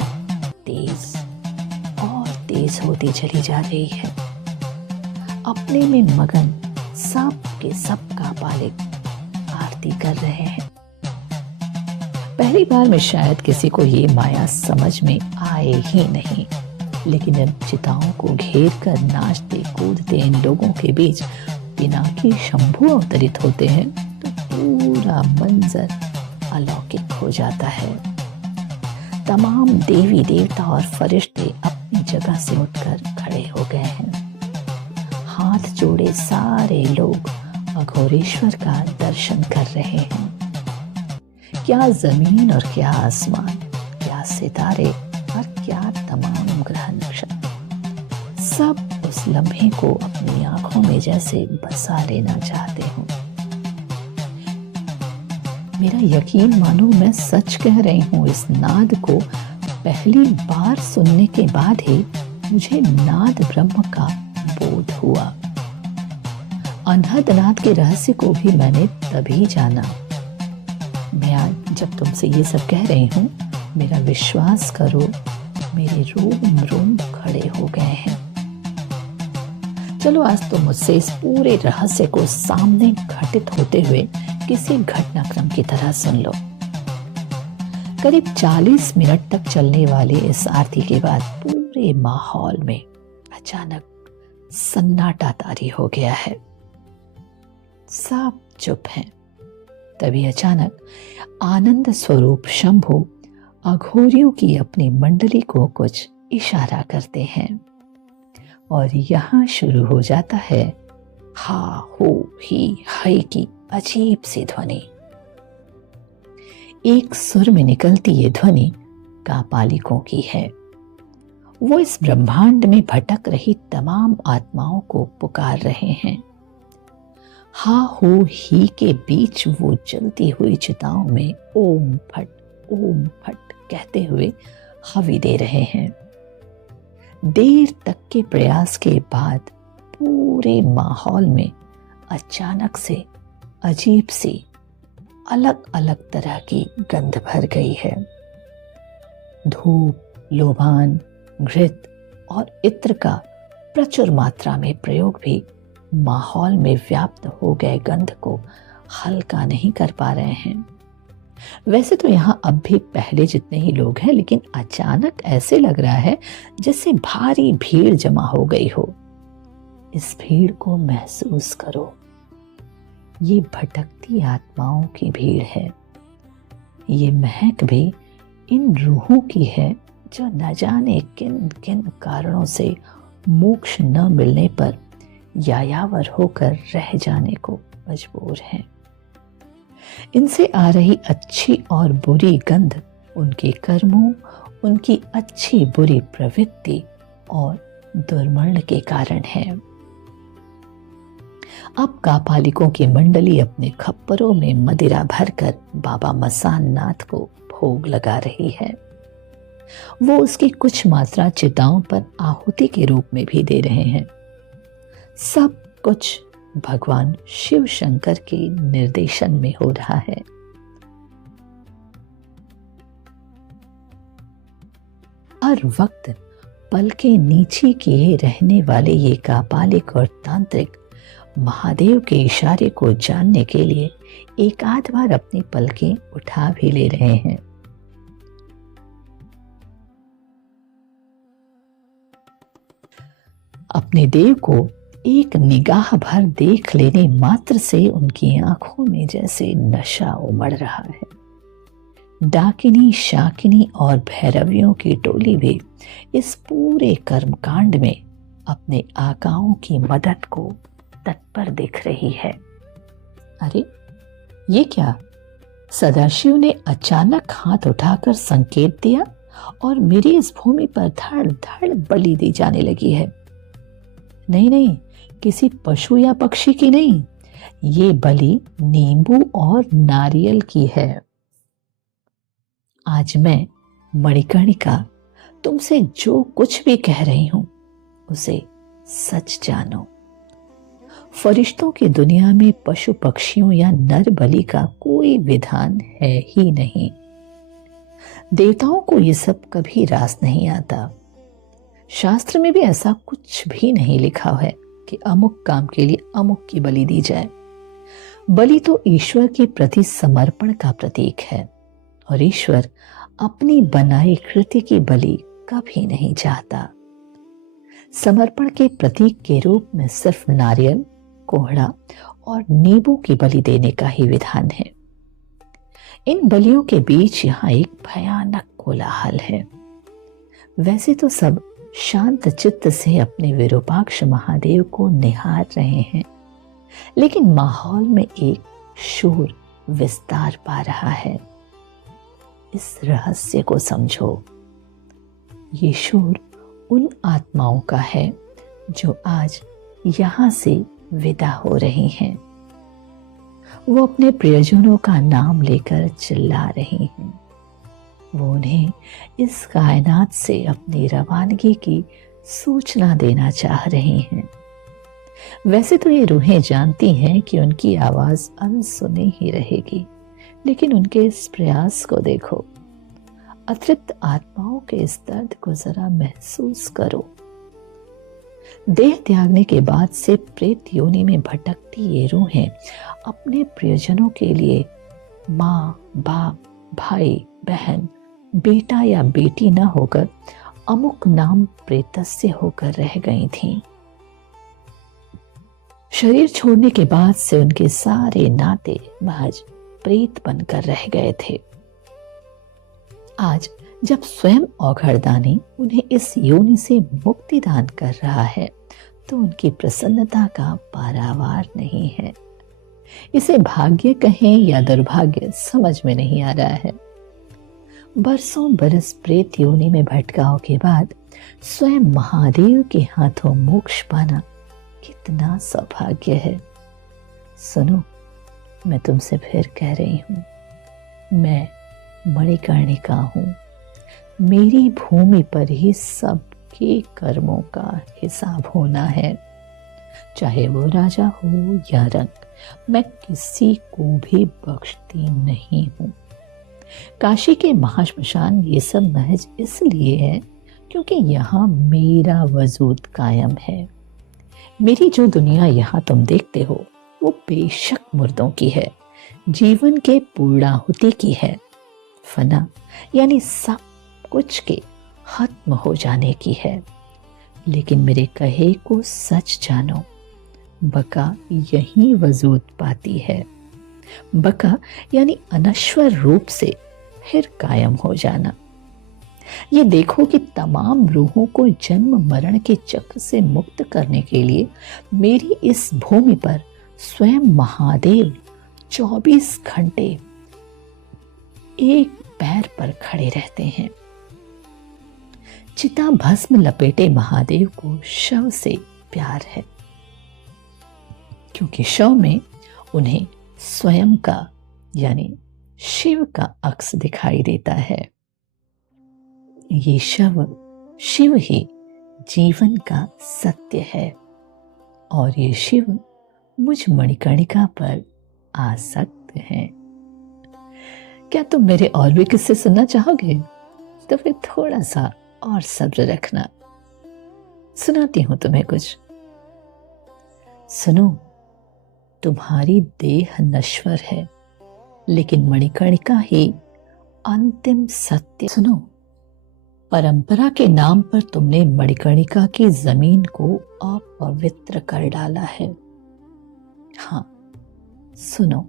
तेज और तेज होती चली जा रही है। अपने में मगन सब के सब कापालिक आरती कर रहे हैं। पहली बार में शायद किसी को ये माया समझ में आए ही नहीं, लेकिन इन चिताओं को घेर कर नाचते कूदते इन लोगों के बीच पिनाकी शंभू अवतरित होते हैं तो पूरा मंजर अलौकिक हो जाता है। तमाम देवी देवता और फरिश्ते अपनी जगह से उठकर खड़े हो गए हैं। हाथ जोड़े सारे लोग अघोरेश्वर का दर्शन कर रहे हैं। क्या जमीन और क्या आसमान, क्या सितारे और क्या तमाम ग्रह नक्षत्र, सब उस लम्हे को अपनी आंखों में जैसे बसा लेना चाहते हो। मेरा यकीन मानो, मैं सच कह रही हूं। इस नाद को पहली बार सुनने के बाद ही मुझे नाद ब्रह्म का बोध हुआ। अनहद नाद के रहस्य को भी मैंने तभी जाना। मैं आज जब तुमसे ये सब कह रही हूं, मेरा विश्वास करो, मेरे रोम रोम खड़े हो गए हैं। चलो आज तो मुझसे इस पूरे रहस्य को सामने घटित होते हुए किसी घटनाक्रम की तरह सुन लो। करीब 40 मिनट तक चलने वाले इस आरती के बाद पूरे माहौल में अचानक सन्नाटा तारी हो गया है। सब चुप हैं। तभी अचानक आनंद स्वरूप शंभु अघोरियों की अपनी मंडली को कुछ इशारा करते हैं और यहाँ शुरू हो जाता है हा हो ही हाय की अजीब सी ध्वनि। एक सुर में निकलती ये ध्वनि कापालिकों की है। वो इस ब्रह्मांड में भटक रही तमाम आत्माओं को पुकार रहे हैं। हा हो ही के बीच वो जलती हुई चिताओं में ओम फट कहते हुए हवि दे रहे हैं। देर तक के प्रयास के बाद पूरे माहौल में अचानक से अजीब सी अलग अलग तरह की गंध भर गई है। धूप, लोबान, घृत और इत्र का प्रचुर मात्रा में प्रयोग भी माहौल में व्याप्त हो गए गंध को हल्का नहीं कर पा रहे हैं। वैसे तो यहाँ अब भी पहले जितने ही लोग हैं, लेकिन अचानक ऐसे लग रहा है जैसे भारी भीड़ जमा हो गई हो। इस भीड़ को महसूस करो। ये भटकती आत्माओं की भीड़ है। ये महक भी इन रूहों की है जो न जाने किन किन कारणों से मोक्ष न मिलने पर यायावर होकर रह जाने को मजबूर हैं। इनसे आ रही अच्छी और बुरी गंध उनके कर्मों, उनकी अच्छी बुरी प्रवृत्ति और दुर्मरण के कारण है। अब कापालिकों की मंडली अपने खप्परों में मदिरा भरकर बाबा मसान नाथ को भोग लगा रही है। वो उसकी कुछ मात्रा चिताओं पर आहुति के रूप में भी दे रहे हैं। सब कुछ भगवान शिव शंकर के निर्देशन में हो रहा है। हर वक्त पलकें नीची किए रहने वाले ये कापालिक और तांत्रिक महादेव के इशारे को जानने के लिए एक आध बार अपनी पलकें उठा भी ले रहे हैं। अपने देव को एक निगाह भर देख लेने मात्र से उनकी आंखों में जैसे नशा उमड़ रहा है। डाकिनी, शाकिनी और भैरवियों की टोली भी इस पूरे कर्मकांड में अपने आकाओं की मदद को तत्पर दिख रही है। अरे ये क्या? सदाशिव ने अचानक हाथ उठाकर संकेत दिया और मेरी इस भूमि पर धड़ धड़ बलि दी जाने लगी है। नहीं नहीं, किसी पशु या पक्षी की नहीं, ये बलि नींबू और नारियल की है। आज मैं मणिकर्णिका तुमसे जो कुछ भी कह रही हूं उसे सच जानो। फरिश्तों की दुनिया में पशु पक्षियों या नर बलि का कोई विधान है ही नहीं। देवताओं को ये सब कभी रास नहीं आता। शास्त्र में भी ऐसा कुछ भी नहीं लिखा है कि अमुक काम के लिए अमुक की बलि दी जाए। बलि तो ईश्वर के प्रति समर्पण का प्रतीक है और ईश्वर अपनी बनाई कृति की बलि कभी नहीं चाहता। समर्पण के प्रतीक के रूप में सिर्फ नारियल, कोहड़ा और नींबू की बलि देने का ही विधान है। इन बलियों के बीच यहाँ एक भयानक कोलाहल है। वैसे तो सब शांत चित्त से अपने विरूपाक्ष महादेव को निहार रहे हैं, लेकिन माहौल में एक शोर विस्तार पा रहा है। इस रहस्य को समझो। ये शोर उन आत्माओं का है जो आज यहां से विदा हो रही हैं। वो अपने प्रियजनों का नाम लेकर चिल्ला रही हैं। वो उन्हें इस कायनात से अपनी रवानगी की सूचना देना चाह रही हैं। वैसे तो ये रूहें जानती हैं कि उनकी आवाज अनसुनी ही रहेगी, लेकिन उनके इस प्रयास को देखो। अतृप्त आत्माओं के इस दर्द को जरा महसूस करो। देह त्यागने के बाद से प्रेत योनि में भटकती ये रूहें अपने प्रियजनों के लिए माँ, बाप, भाई, बहन, बेटा या बेटी न होकर अमुक नाम प्रेतस्य होकर रह गई थीं। शरीर छोड़ने के बाद से उनके सारे नाते महज प्रेत बनकर रह गए थे। आज जब स्वयं औघड़दानी उन्हें इस योनि से मुक्ति दान कर रहा है तो उनकी प्रसन्नता का पारावार नहीं है। इसे भाग्य कहें या दुर्भाग्य समझ में नहीं आ रहा है। बरसों बरस प्रेत योनि में भटकाव के बाद स्वयं महादेव के हाथों मोक्ष पाना कितना सौभाग्य है। सुनो, मैं तुमसे फिर कह रही हूं, मैं मणिकर्णिका हूं। मेरी भूमि पर ही सबके कर्मों का हिसाब होना है, चाहे वो राजा हो या रंक। मैं किसी को भी बख्शती नहीं हूं। काशी के महाश्मशान ये सब महज इसलिए है क्योंकि यहाँ मेरा वजूद कायम है। मेरी जो दुनिया यहाँ तुम देखते हो वो बेशक मुर्दों की है, जीवन के पूर्णाहुति की है, फना यानी सब कुछ के खत्म हो जाने की है। लेकिन मेरे कहे को सच जानो, बका यही वजूद पाती है। बका यानी अनश्वर रूप से फिर कायम हो जाना। ये देखो कि तमाम रूहों को जन्म मरण के चक्र से मुक्त करने के लिए मेरी इस भूमि पर स्वयं महादेव 24 घंटे एक पैर पर खड़े रहते हैं। चिता भस्म लपेटे महादेव को शव से प्यार है, क्योंकि शव में उन्हें स्वयं का यानी शिव का अक्स दिखाई देता है। ये शव शिव ही जीवन का सत्य है और ये शिव मुझ मणिकर्णिका पर आसक्त हैं। क्या तुम मेरे और भी किस्से सुनना चाहोगे? तो फिर थोड़ा सा और सब्र रखना, सुनाती हूं तुम्हें कुछ। सुनो, तुम्हारी देह नश्वर है, लेकिन मणिकर्णिका ही अंतिम सत्य। सुनो, परंपरा के नाम पर तुमने मणिकर्णिका की जमीन को अपवित्र कर डाला है। हाँ, सुनो,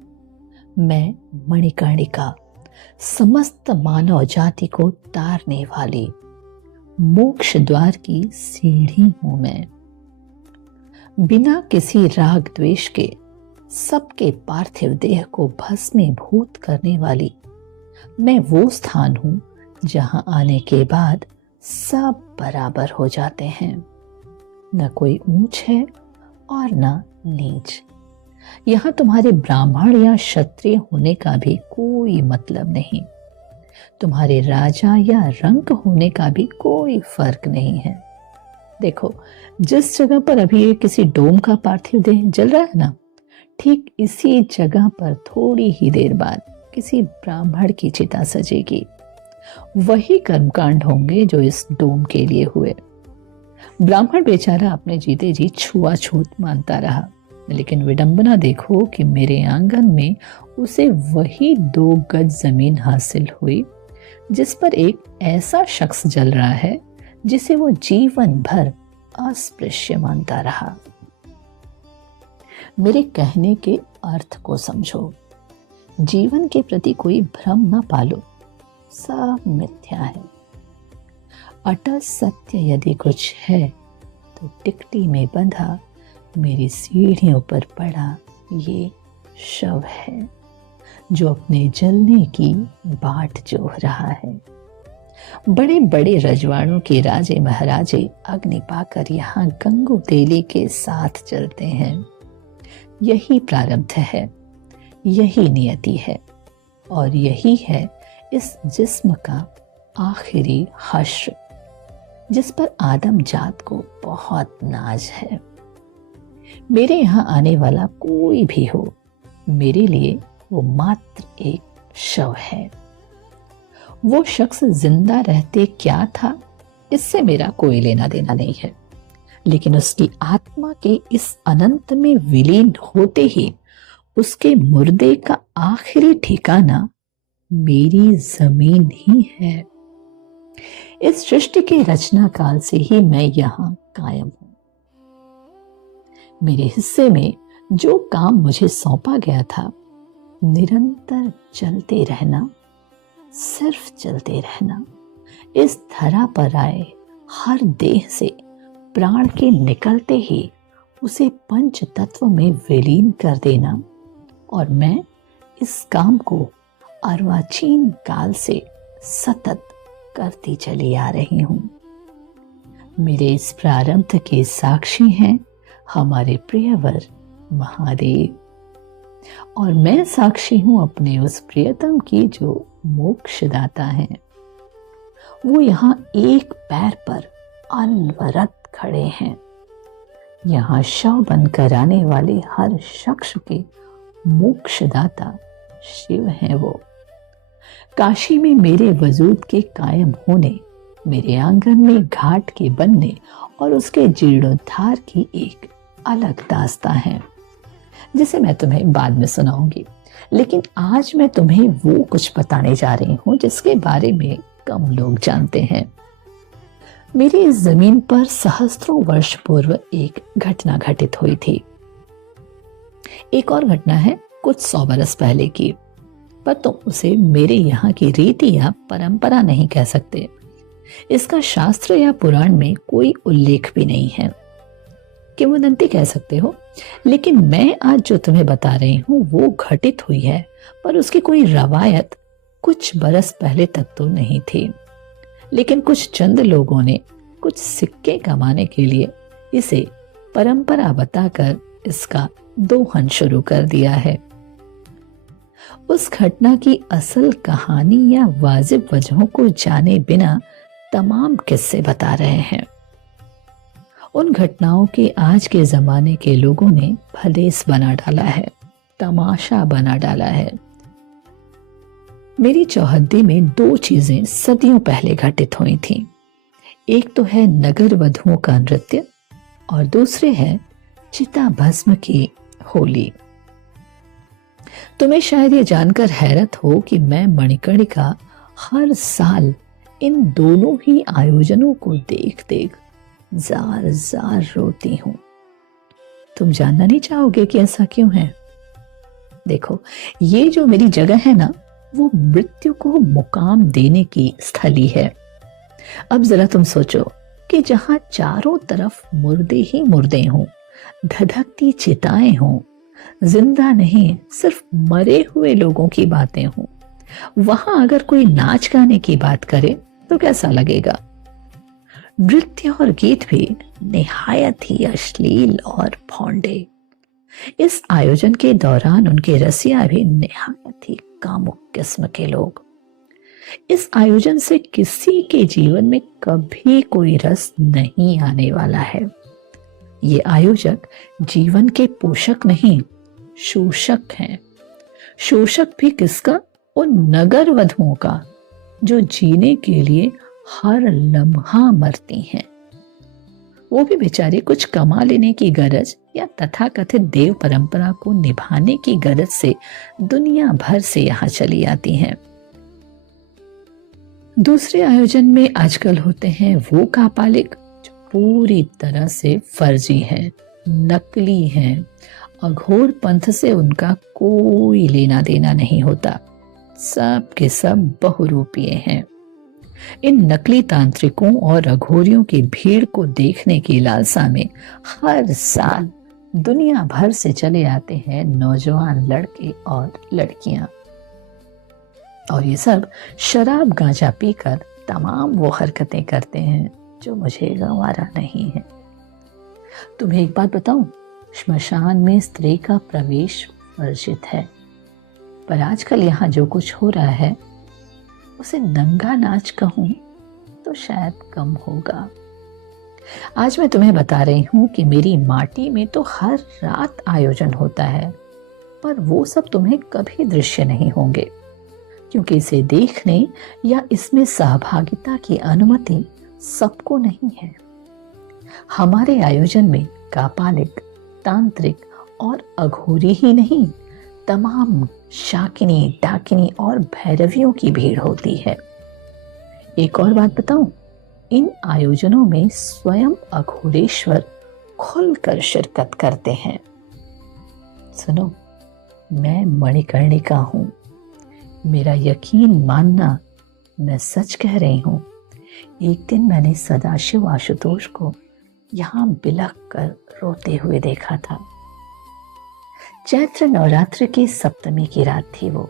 मैं मणिकर्णिका समस्त मानव जाति को तारने वाली मोक्ष द्वार की सीढ़ी हूं मैं। बिना किसी राग द्वेष के सबके पार्थिव देह को भस्मीभूत करने वाली मैं वो स्थान हूं जहां आने के बाद सब बराबर हो जाते हैं। न कोई ऊंच है और न नीच। यहां तुम्हारे ब्राह्मण या क्षत्रिय होने का भी कोई मतलब नहीं। तुम्हारे राजा या रंक होने का भी कोई फर्क नहीं है। देखो, जिस जगह पर अभी ये किसी डोम का पार्थिव देह जल रहा है ना, ठीक इसी जगह पर थोड़ी ही देर बाद किसी ब्राह्मण की चिता सजेगी। वही कर्मकांड होंगे जो इस डोम के लिए हुए। ब्राह्मण बेचारा अपने जीते जी छुआछूत मानता रहा, लेकिन विडंबना देखो कि मेरे आंगन में उसे वही 2 गज जमीन हासिल हुई जिस पर एक ऐसा शख्स जल रहा है जिसे वो जीवन भर अस्पृश्य मानता रहा। मेरे कहने के अर्थ को समझो। जीवन के प्रति कोई भ्रम न पालो, सब मिथ्या है। अटल सत्य यदि कुछ है तो टिकटी में बंधा मेरी सीढ़ियों पर पड़ा ये शव है जो अपने जलने की बाट जोह रहा है। बड़े बड़े रजवाड़ों के राजे महाराजे अग्नि पाकर यहाँ गंगू तेली के साथ चलते हैं। यही प्रारब्ध है, यही नियति है और यही है इस जिस्म का आखिरी हश्र जिस पर आदम जात को बहुत नाज है। मेरे यहाँ आने वाला कोई भी हो, मेरे लिए वो मात्र एक शव है। वो शख्स जिंदा रहते क्या था इससे मेरा कोई लेना देना नहीं है, लेकिन उसकी आत्मा के इस अनंत में विलीन होते ही उसके मुर्दे का आखिरी ठिकाना मेरी जमीन ही है। इस सृष्टि के रचना काल से ही मैं यहाँ कायम हूं। मेरे हिस्से में जो काम मुझे सौंपा गया था, निरंतर चलते रहना, सिर्फ चलते रहना। इस धरा पर आए हर देह से प्राण के निकलते ही उसे पंच तत्व में विलीन कर देना, और मैं इस काम को अर्वाचीन काल से सतत करती चली आ रही हूं। मेरे इस प्रारब्ध के साक्षी हैं हमारे प्रियवर महादेव, और मैं साक्षी हूं अपने उस प्रियतम की जो मोक्षदाता है। वो यहाँ एक पैर पर अनवरत खड़े हैं। यहाँ शव बनकर आने वाले हर शख्स के मोक्षदाता शिव हैं वो। काशी में मेरे वजूद के कायम होने, मेरे आंगन में घाट के बनने और उसके जीर्णोद्धार की एक अलग दास्तां है जिसे मैं तुम्हें बाद में सुनाऊंगी। लेकिन आज मैं तुम्हें वो कुछ बताने जा रही हूं जिसके बारे में कम लोग जानते हैं। मेरी इस जमीन पर सहस्त्रों वर्ष पूर्व एक घटना घटित हुई थी। एक और घटना है कुछ 100 बरस पहले की, पर तुम उसे मेरे यहाँ की रीति या परंपरा नहीं कह सकते। इसका शास्त्र या पुराण में कोई उल्लेख भी नहीं है, किंवदंती कह सकते हो। लेकिन मैं आज जो तुम्हें बता रही हूँ वो घटित हुई है, पर उसकी कोई रवायत कुछ बरस पहले तक तो नहीं थी। लेकिन कुछ चंद लोगों ने कुछ सिक्के कमाने के लिए इसे परंपरा बताकर इसका दोहन शुरू कर दिया है। उस घटना की असल कहानी या वाजिब वजहों को जाने बिना तमाम किस्से बता रहे हैं। उन घटनाओं के आज के जमाने के लोगों ने भदेस बना डाला है, तमाशा बना डाला है। मेरी चौहद्दी में 2 चीजें सदियों पहले घटित हुई थीं। एक तो है नगर वधुओं का नृत्य और दूसरे है चिता भस्म की होली। तुम्हें शायद ये जानकर हैरत हो कि मैं मणिकर्णिका हर साल इन दोनों ही आयोजनों को देख देख जार जार रोती हूं। तुम जानना नहीं चाहोगे कि ऐसा क्यों है? देखो, ये जो मेरी जगह है ना, वो मृत्यु को मुकाम देने की स्थली है। अब जरा तुम सोचो कि जहां चारों तरफ मुर्दे ही मुर्दे हों, धधकती चिताएं हों, जिंदा नहीं, सिर्फ मरे हुए लोगों की बातें हों, वहां अगर कोई नाच गाने की बात करे तो कैसा लगेगा? नृत्य और गीत भी निहायत ही अश्लील और भोंडे। इस आयोजन के दौरान उनके रसिया भी निहायत ही कामुक किस्म के लोग। इस आयोजन से किसी के जीवन में कभी कोई रस नहीं आने वाला है। ये आयोजक जीवन के पोषक नहीं, शोषक हैं। शोषक भी किसका? उन नगर वधुओं का जो जीने के लिए हर लम्हा मरती हैं। वो भी बेचारे कुछ कमा लेने की गरज या तथाकथित देव परंपरा को निभाने की गरज से दुनिया भर से यहाँ चली आती हैं। दूसरे आयोजन में आजकल होते हैं वो कापालिक जो पूरी तरह से फर्जी हैं, नकली हैं। अघोर पंथ से उनका कोई लेना देना नहीं होता, सब के सब बहुरूपीय हैं। इन नकली तांत्रिकों और अघोरियों की भीड़ को देखने की लालसा में हर साल दुनिया भर से चले आते हैं नौजवान लड़के और लड़कियां, और ये सब शराब गांजा पीकर तमाम वो हरकतें करते हैं जो मुझे गंवारा नहीं है। तुम्हें एक बात बताऊं, श्मशान में स्त्री का प्रवेश वर्जित है, पर आजकल यहाँ जो कुछ हो रहा है उसे नंगा नाच कहूं तो शायद कम होगा। आज मैं तुम्हें बता रही हूं कि मेरी माटी में तो हर रात आयोजन होता है, पर वो सब तुम्हें कभी दृश्य नहीं होंगे, क्योंकि इसे देखने या इसमें सहभागिता की अनुमति सबको नहीं है। हमारे आयोजन में कापालिक, तांत्रिक और अघोरी ही नहीं, तमाम शाकिनी, डाकिनी और भैरवियों की भीड़ होती है। एक और बात बताऊं, इन आयोजनों में स्वयं अघोरेश्वर खुलकर शिरकत करते हैं। सुनो, मैं मणिकर्णिका हूं, मेरा यकीन मानना, मैं सच कह रही हूं। एक दिन मैंने सदाशिव आशुतोष को यहां बिलख कर रोते हुए देखा था। चैत्र नवरात्र की सप्तमी की रात थी वो।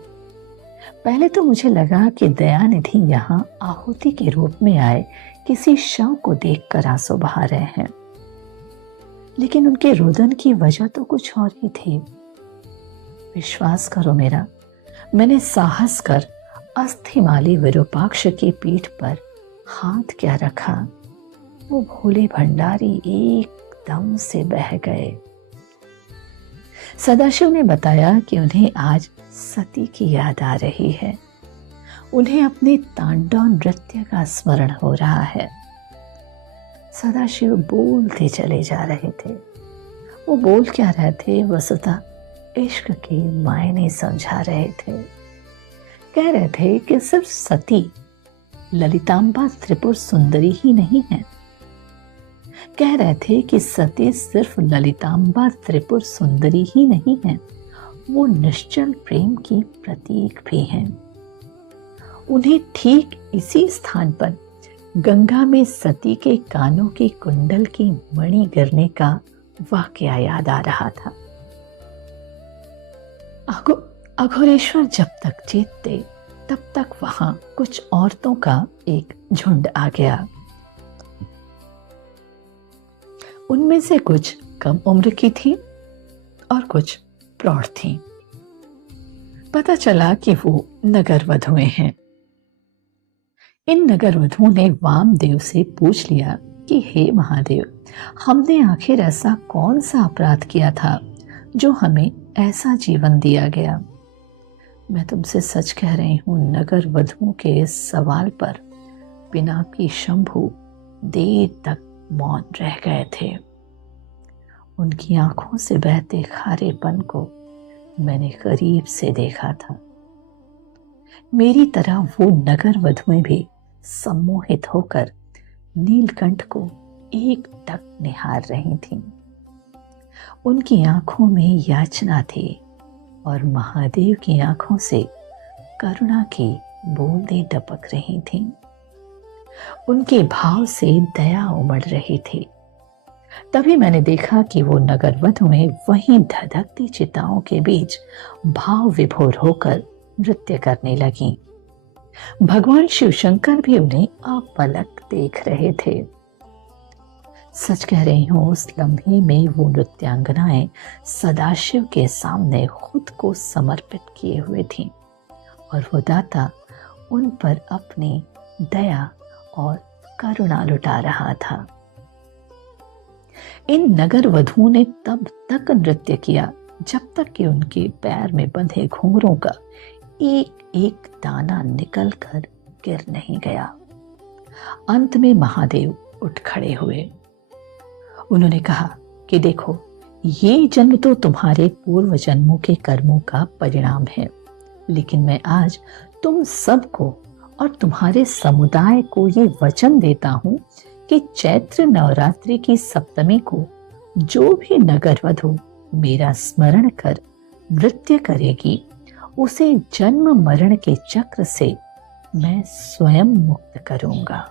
पहले तो मुझे लगा कि दयानिधि यहाँ आहुति के रूप में आए किसी शव को देखकर आंसू बहा रहे हैं, लेकिन उनके रोदन की वजह तो कुछ और ही थी। विश्वास करो मेरा, मैंने साहस कर अस्थिमाली विरूपाक्ष की पीठ पर हाथ क्या रखा, वो भोले भंडारी एकदम से बह गए। सदाशिव ने बताया कि उन्हें आज सती की याद आ रही है, उन्हें अपने तांडव नृत्य का स्मरण हो रहा है। सदाशिव बोलते चले जा रहे थे। वो बोल क्या रहे थे? वस्तुतः इश्क के मायने समझा रहे थे। कह रहे थे कि सिर्फ सती ललितांबा त्रिपुर सुंदरी ही नहीं है। कह रहे थे कि सती सिर्फ ललितांबा त्रिपुर सुंदरी ही नहीं है, वो निश्चल प्रेम की प्रतीक भी हैं। उन्हें ठीक इसी स्थान पर गंगा में सती के कानों के कुंडल की मणि गिरने का वाकया याद आ रहा था। अघोरेश्वर जब तक जीतते तब तक वहां कुछ औरतों का एक झुंड आ गया। उनमें से कुछ कम उम्र की थी और कुछ प्रौढ़ थीं। पता चला कि वो नगर वधुएं हैं। इन नगर वधुओं ने वामदेव से पूछ लिया कि हे महादेव, हमने आखिर ऐसा कौन सा अपराध किया था जो हमें ऐसा जीवन दिया गया। मैं तुमसे सच कह रही हूं, नगर वधुओं के इस सवाल पर पिनाकी शंभू देर तक मौन रह गए थे। उनकी आंखों से बहते खारेपन को मैंने करीब से देखा था। मेरी तरह वो नगर वधुएं भी सम्मोहित होकर नीलकंठ को एकटक निहार रही थीं। उनकी आंखों में याचना थी और महादेव की आंखों से करुणा की बूंदें टपक रही थीं। उनके भाव से दया उमड़ रही थी। तभी मैंने देखा कि वो नगर वधुएं वहीं धधकती चिताओं के बीच भाव विभोर होकर नृत्य करने लगीं। भगवान शिव शंकर भी उन्हें अपलक देख रहे थे। सच कह रही हूं, उस लम्हे में वो नृत्यांगनाएं सदाशिव के सामने खुद को समर्पित किए हुए थीं और वो दाता उन पर अपनी दया और करुणा लुटा रहा था। इन नगर वधुओं ने तब तक नृत्य किया जब तक कि उनके पैर में बंधे घुंघरों का एक एक दाना निकलकर गिर नहीं गया। अंत में महादेव उठ खड़े हुए। उन्होंने कहा कि देखो, ये जन्म तो तुम्हारे पूर्व जन्मों के कर्मों का परिणाम है, लेकिन मैं आज तुम सबको और तुम्हारे समुदाय को ये वचन देता हूं कि चैत्र नवरात्रि की सप्तमी को जो भी नगर वधु मेरा स्मरण कर नृत्य करेगी, उसे जन्म मरण के चक्र से मैं स्वयं मुक्त करूंगा।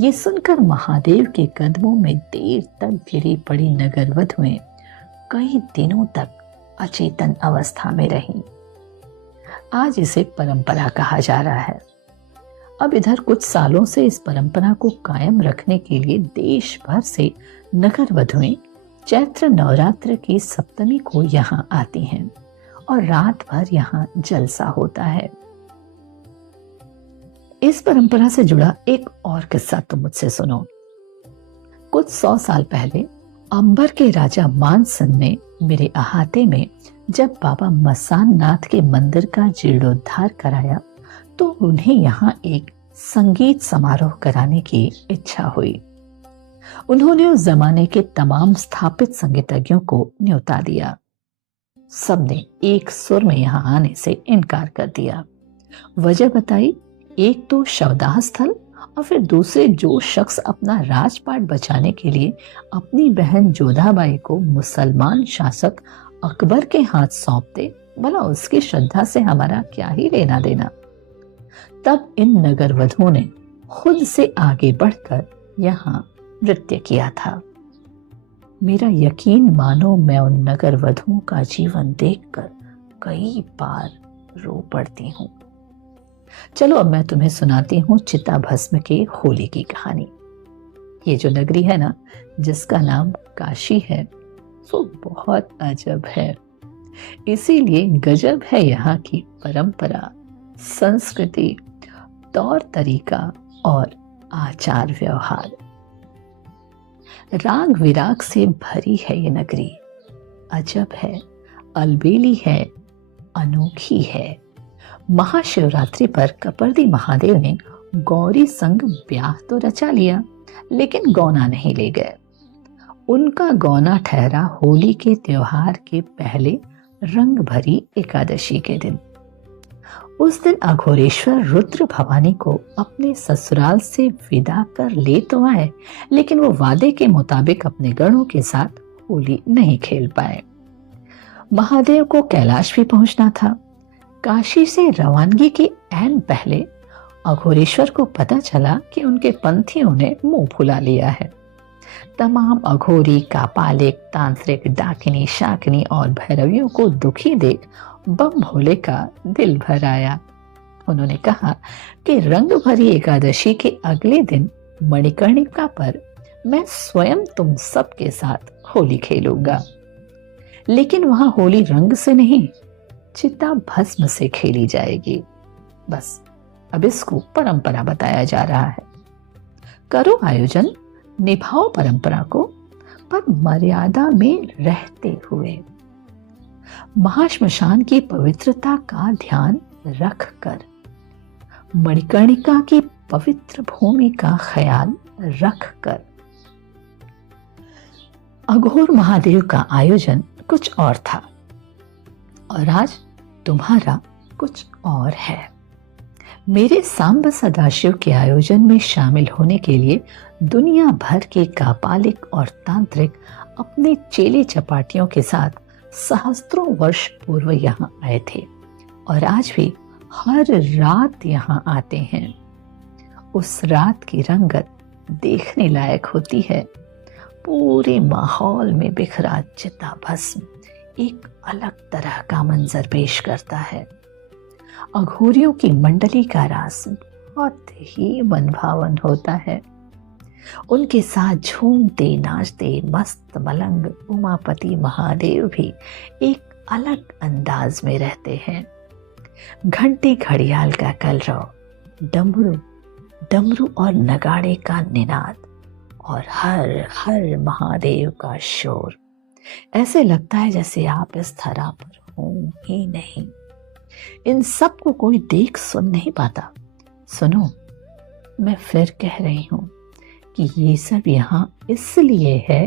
ये सुनकर महादेव के कदमों में देर तक गिरी पड़ी नगर वधुएं कई दिनों तक अचेतन अवस्था में रहीं। आज इसे परंपरा कहा जा रहा है। अब इधर कुछ सालों से इस परंपरा को कायम रखने के लिए देश भर से नगर वधुएं चैत्र नवरात्र की सप्तमी को यहाँ आती हैं और रात भर यहाँ जलसा होता है। इस परंपरा से जुड़ा एक और किस्सा तुम मुझसे सुनो। कुछ 100 साल पहले अंबर के राजा मानसिंह ने मेरे अहाते में जब बाबा मसान नाथ के मंदिर का जीर्णोद्धार कराया तो उन्हें यहाँ एक संगीत समारोह कराने की इच्छा हुई। उन्होंने उस जमाने के तमाम स्थापित संगीतज्ञों को न्योता दिया। सबने एक सुर में यहाँ आने से इनकार कर दिया। वजह बताई, एक तो शवदाह स्थल और फिर दूसरे जो शख्स अपना राजपाट बचाने के लिए अपनी बहन जोधाबाई को मुसलमान शासक अकबर के हाथ सौंप दे, भला उसकी श्रद्धा से हमारा क्या ही लेना देना। तब इन नगर वधुओं ने खुद से आगे बढ़कर यहाँ नृत्य किया था। मेरा यकीन मानो, मैं उन नगर वधुओं का जीवन देखकर कई बार रो पड़ती हूँ। चलो अब मैं तुम्हें सुनाती हूँ चिता भस्म के होली की कहानी। ये जो नगरी है ना, जिसका नाम काशी है, वो बहुत अजब है। इसीलिए गजब है यहाँ की परंपरा, संस्कृति, तौर तरीका और आचार व्यवहार। राग विराग से भरी है ये नगरी। अजब है, अलबेली है, अनोखी है। महाशिवरात्रि पर कपर्दी महादेव ने गौरी संग ब्याह तो रचा लिया, लेकिन गौना नहीं ले गए। उनका गौना ठहरा होली के त्योहार के पहले रंग भरी एकादशी के दिन। उस दिन अघोरेश्वर रुद्र भवानी को अपने ससुराल से विदा कर ले तो आए, लेकिन वो वादे के मुताबिक अपने गणों के साथ होली नहीं खेल पाए। महादेव को कैलाश भी पहुंचना था। काशी से रवानगी के ऐन पहले अघोरेश्वर को पता चला कि उनके पंथियों ने मुंह फुला लिया है। तमाम अघोरी, कापालिक, तांत्रिक, डाकिनी, शाकिनी और भैरवियों को दुखी देख बम भोले का दिल भर आया। उन्होंने कहा कि रंग भरी एकादशी के अगले दिन मणिकर्णिका पर मैं स्वयं तुम सबके साथ होली खेलूंगा, लेकिन वहां होली रंग से नहीं, चिता भस्म से खेली जाएगी। बस अब इसको परंपरा बताया जा रहा है। करो आयोजन, निभाओ परंपरा को, पर मर्यादा में रहते हुए। महाश्मशान की पवित्रता का ध्यान रखकर, मणिकर्णिका की पवित्र भूमि का ख्याल रखकर। अघोर महादेव का आयोजन कुछ और था और आज तुम्हारा कुछ और है। मेरे सांब सदाशिव के आयोजन में शामिल होने के लिए दुनिया भर के कापालिक और तांत्रिक अपने चेले चपाटियों के साथ सहस्त्रों वर्ष पूर्व यहाँ आए थे और आज भी हर रात यहाँ आते हैं। उस रात की रंगत देखने लायक होती है। पूरे माहौल में बिखरा चिताभस्म एक अलग तरह का मंजर पेश करता है। अघोरियों की मंडली का रास बहुत ही मनभावन होता है। उनके साथ झूमते नाचते मस्त मलंग उमापति महादेव भी एक अलग अंदाज में रहते हैं। घंटे घड़ियाल का कलरव, डमरू डमरू और नगाड़े का निनाद और हर हर महादेव का शोर, ऐसे लगता है जैसे आप इस धरा पर हो ही नहीं। इन सब को कोई देख सुन नहीं पाता। सुनो, मैं फिर कह रही हूं कि ये सब यहाँ इसलिए है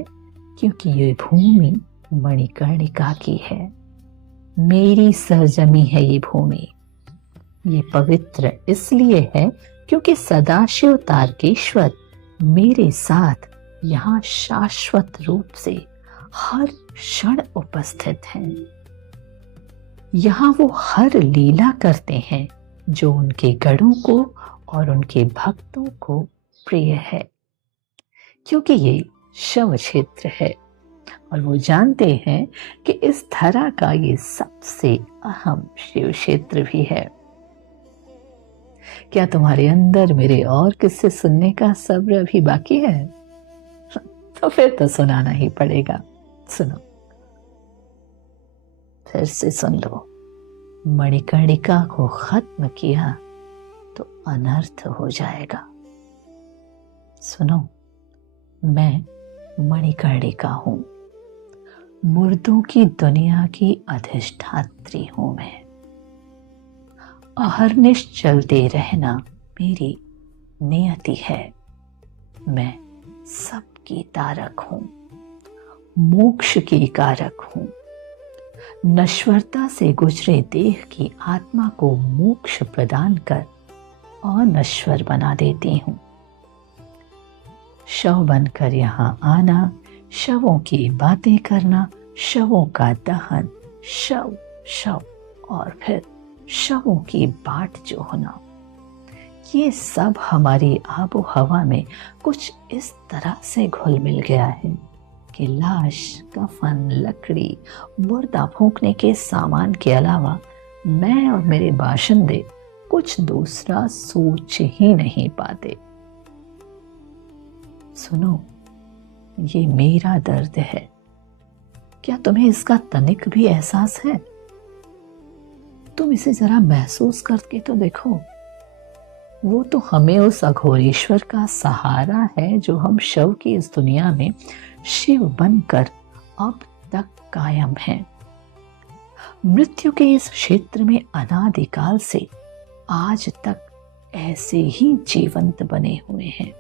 क्योंकि ये भूमि मणिकर्णिका की है। मेरी सरजमी है ये भूमि। ये पवित्र इसलिए है क्योंकि सदाशिव तारकेश्वर मेरे साथ यहाँ शाश्वत रूप से हर क्षण उपस्थित हैं। यहाँ वो हर लीला करते हैं जो उनके गणों को और उनके भक्तों को प्रिय है। क्योंकि ये शव क्षेत्र है और वो जानते हैं कि इस धरा का ये सबसे अहम शिव क्षेत्र भी है। क्या तुम्हारे अंदर मेरे और किस्से सुनने का सब्र अभी बाकी है? तो फिर तो सुनाना ही पड़ेगा। सुनो, फिर से सुन लो। मणिकर्णिका को खत्म किया तो अनर्थ हो जाएगा। सुनो, मैं मणिकर्णिका हूं। मुर्दों की दुनिया की अधिष्ठात्री हूं मैं। अहर्निश चलते रहना मेरी नियति है। मैं सबकी तारक हूं, मोक्ष की कारक हूं। नश्वरता से गुजरे देह की आत्मा को मोक्ष प्रदान कर अनश्वर बना देती हूं। शव बनकर यहाँ आना, शवों की बातें करना, शवों का दहन, शव शव और फिर शवों की बाट जो होना, ये सब हमारी आबो हवा में कुछ इस तरह से घुल मिल गया है कि लाश, कफन, लकड़ी, मुर्दा फूंकने के सामान के अलावा मैं और मेरे बाशिंदे कुछ दूसरा सोच ही नहीं पाते। सुनो, ये मेरा दर्द है। क्या तुम्हें इसका तनिक भी एहसास है? तुम इसे जरा महसूस करके तो देखो। वो तो हमें उस अघोरेश्वर का सहारा है जो हम शव की इस दुनिया में शिव बनकर अब तक कायम हैं। मृत्यु के इस क्षेत्र में अनादिकाल से आज तक ऐसे ही जीवंत बने हुए हैं।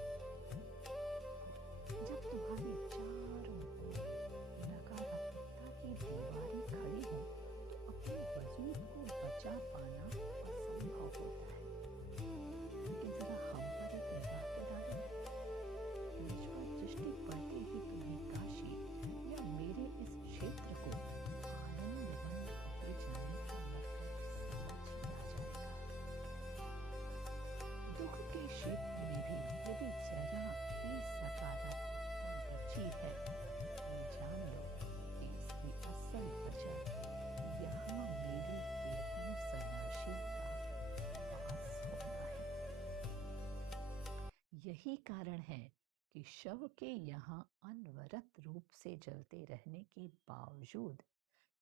यही कारण है कि शव के यहाँ अनवरत रूप से जलते रहने के बावजूद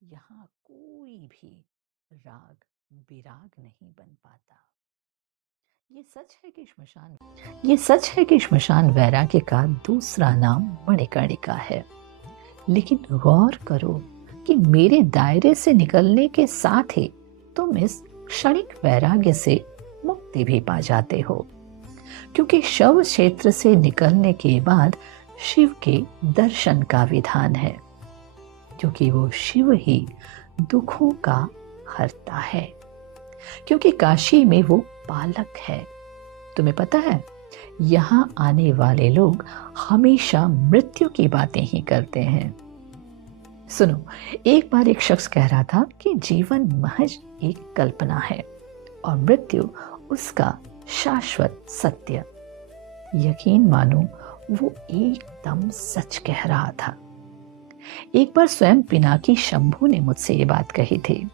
यहाँ कोई भी राग विराग नहीं बन पाता। ये सच है कि श्मशान वैराग्य का दूसरा नाम मणिकर्णिका है। लेकिन गौर करो कि मेरे दायरे से निकलने के साथ ही तुम इस क्षणिक वैराग्य से मुक्ति भी पा जाते हो, क्योंकि शव क्षेत्र से निकलने के बाद शिव के दर्शन का विधान है, क्योंकि वो शिव ही दुखों का हरता है, क्योंकि काशी में वो पालक है। तुम्हें पता है, यहाँ आने वाले लोग हमेशा मृत्यु की बातें ही करते हैं। सुनो, एक बार एक शख्स कह रहा था कि जीवन महज एक कल्पना है और मृत्यु उसका शाश्वत सत्य। यकीन मानो, वो एकदम सच कह रहा था। एक बार स्वयं पिनाकी शंभू ने मुझसे ये बात कही थी।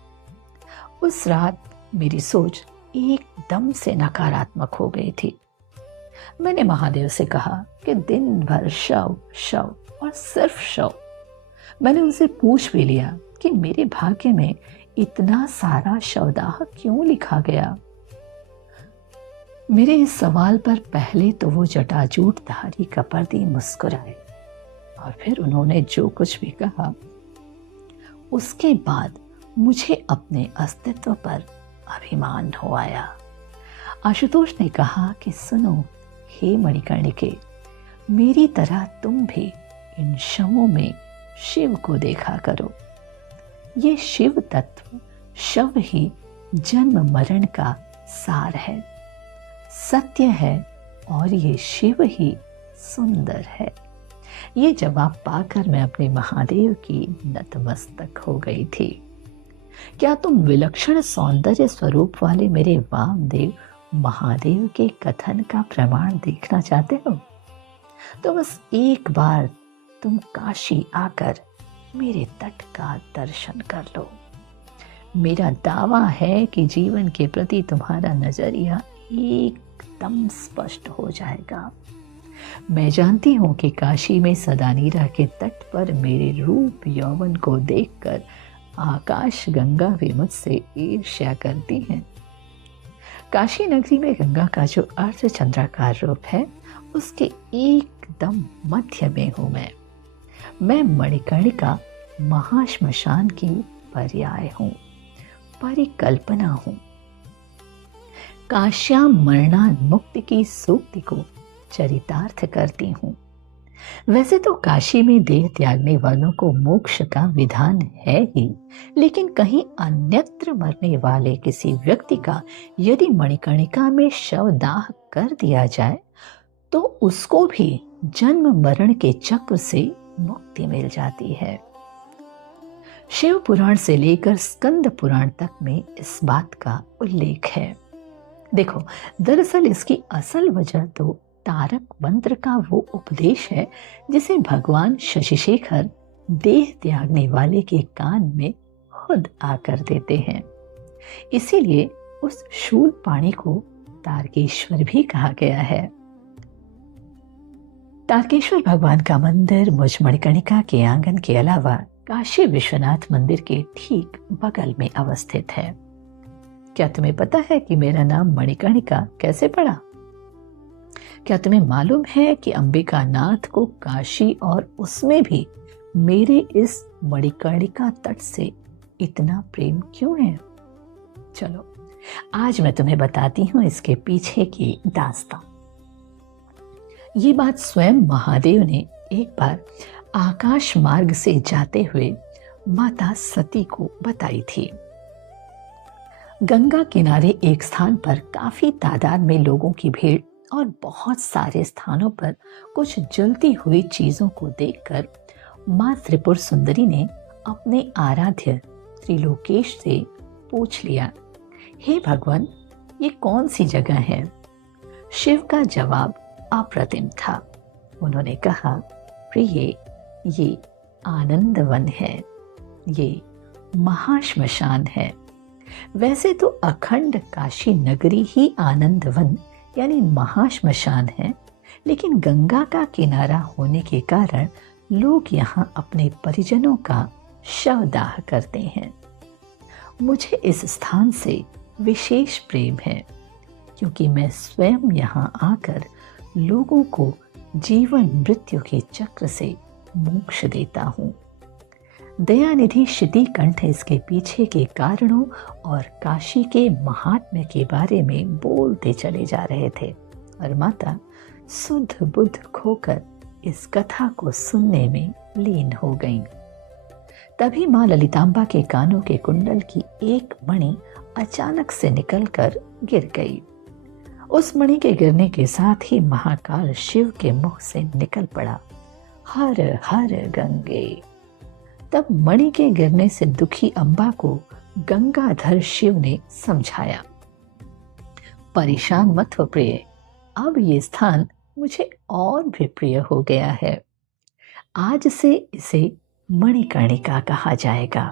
उस रात मेरी सोच एकदम से नकारात्मक हो गई थी। मैंने महादेव से कहा कि दिन भर शव शव और सिर्फ शव। मैंने उनसे पूछ भी लिया कि मेरे भाग्य में इतना सारा शवदाह क्यों लिखा मेरे इस सवाल पर पहले तो वो जटाजूटधारी कपर्दी मुस्कुराए और फिर उन्होंने जो कुछ भी कहा उसके बाद मुझे अपने अस्तित्व पर अभिमान हो आया। आशुतोष ने कहा कि सुनो हे मणिकर्णिके, मेरी तरह तुम भी इन शवों में शिव को देखा करो। ये शिव तत्व शव ही जन्म मरण का सार है, सत्य है और ये शिव ही सुंदर है। ये जवाब पाकर मैं अपने महादेव की नतमस्तक हो गई थी। क्या तुम विलक्षण सौंदर्य स्वरूप वाले मेरे वामदेव महादेव के कथन का प्रमाण देखना चाहते हो? तो बस एक बार तुम काशी आकर मेरे तट का दर्शन कर लो। मेरा दावा है कि जीवन के प्रति तुम्हारा नजरिया एकदम स्पष्ट हो जाएगा। मैं जानती हूं कि काशी में सदानीरा के तट पर मेरे रूप यौवन को देखकर आकाश गंगा भी मुझसे ईर्ष्या करती है। काशी नगरी में गंगा का जो अर्धचंद्राकार रूप है उसके एकदम मध्य में हूं मैं मणिकर्णिका महाश्मशान की पर्याय हूं, परिकल्पना हूं। काश्याम मरणान्मुक्ति की सूक्ति को चरितार्थ करती हूं। वैसे तो काशी में देह त्यागने वालों को मोक्ष का विधान है ही, लेकिन कहीं अन्यत्र मरने वाले किसी व्यक्ति का यदि मणिकर्णिका में शवदाह कर दिया जाए तो उसको भी जन्म मरण के चक्र से मुक्ति मिल जाती है। शिव पुराण से लेकर स्कंद पुराण तक में इस बात का उल्लेख है। देखो, दरअसल इसकी असल वजह तो तारक मंत्र का वो उपदेश है जिसे भगवान शशिशेखर देह त्यागने वाले के कान में खुद आकर देते हैं। इसीलिए उस शूल पाणी को तारकेश्वर भी कहा गया है। तारकेश्वर भगवान का मंदिर मुझ मणिकर्णिका के आंगन के अलावा काशी विश्वनाथ मंदिर के ठीक बगल में अवस्थित है। क्या तुम्हें पता है कि मेरा नाम मणिकर्णिका कैसे पड़ा? क्या तुम्हें मालूम है कि अंबिका नाथ को काशी और उसमें भी मेरे इस मणिकर्णिका तट से इतना प्रेम क्यों है? चलो, आज मैं तुम्हें बताती हूँ इसके पीछे की दास्तां। ये बात स्वयं महादेव ने एक बार आकाश मार्ग से जाते हुए माता सती को बताई थी। गंगा किनारे एक स्थान पर काफी तादाद में लोगों की भीड़ और बहुत सारे स्थानों पर कुछ जलती हुई चीजों को देखकर मां त्रिपुर सुंदरी ने अपने आराध्य त्रिलोकेश से पूछ लिया, हे भगवान, ये कौन सी जगह है? शिव का जवाब अप्रतिम था। उन्होंने कहा, प्रिय, ये आनंद वन है, ये महाश्मशान है। वैसे तो अखंड काशी नगरी ही आनंद वन यानी महाश्मशान है, लेकिन गंगा का किनारा होने के कारण लोग यहाँ अपने परिजनों का शवदाह करते हैं। मुझे इस स्थान से विशेष प्रेम है क्योंकि मैं स्वयं यहाँ आकर लोगों को जीवन मृत्यु के चक्र से मोक्ष देता हूँ। दयानिधि शितिकंठ इसके पीछे के कारणों और काशी के महात्म्य के बारे में बोलते चले जा रहे थे और माता सुध बुद्ध खोकर इस कथा को सुनने में लीन हो गईं। तभी मां ललितांबा के कानों के कुंडल की एक मणि अचानक से निकलकर गिर गई। उस मणि के गिरने के साथ ही महाकाल शिव के मुख से निकल पड़ा, हर हर गंगे। तब मणि के गिरने से दुखी अंबा को गंगाधर शिव ने समझाया, परेशान मत हो प्रिय, अब ये स्थान मुझे और भी प्रिय हो गया है। आज से इसे मणिकर्णिका कहा जाएगा।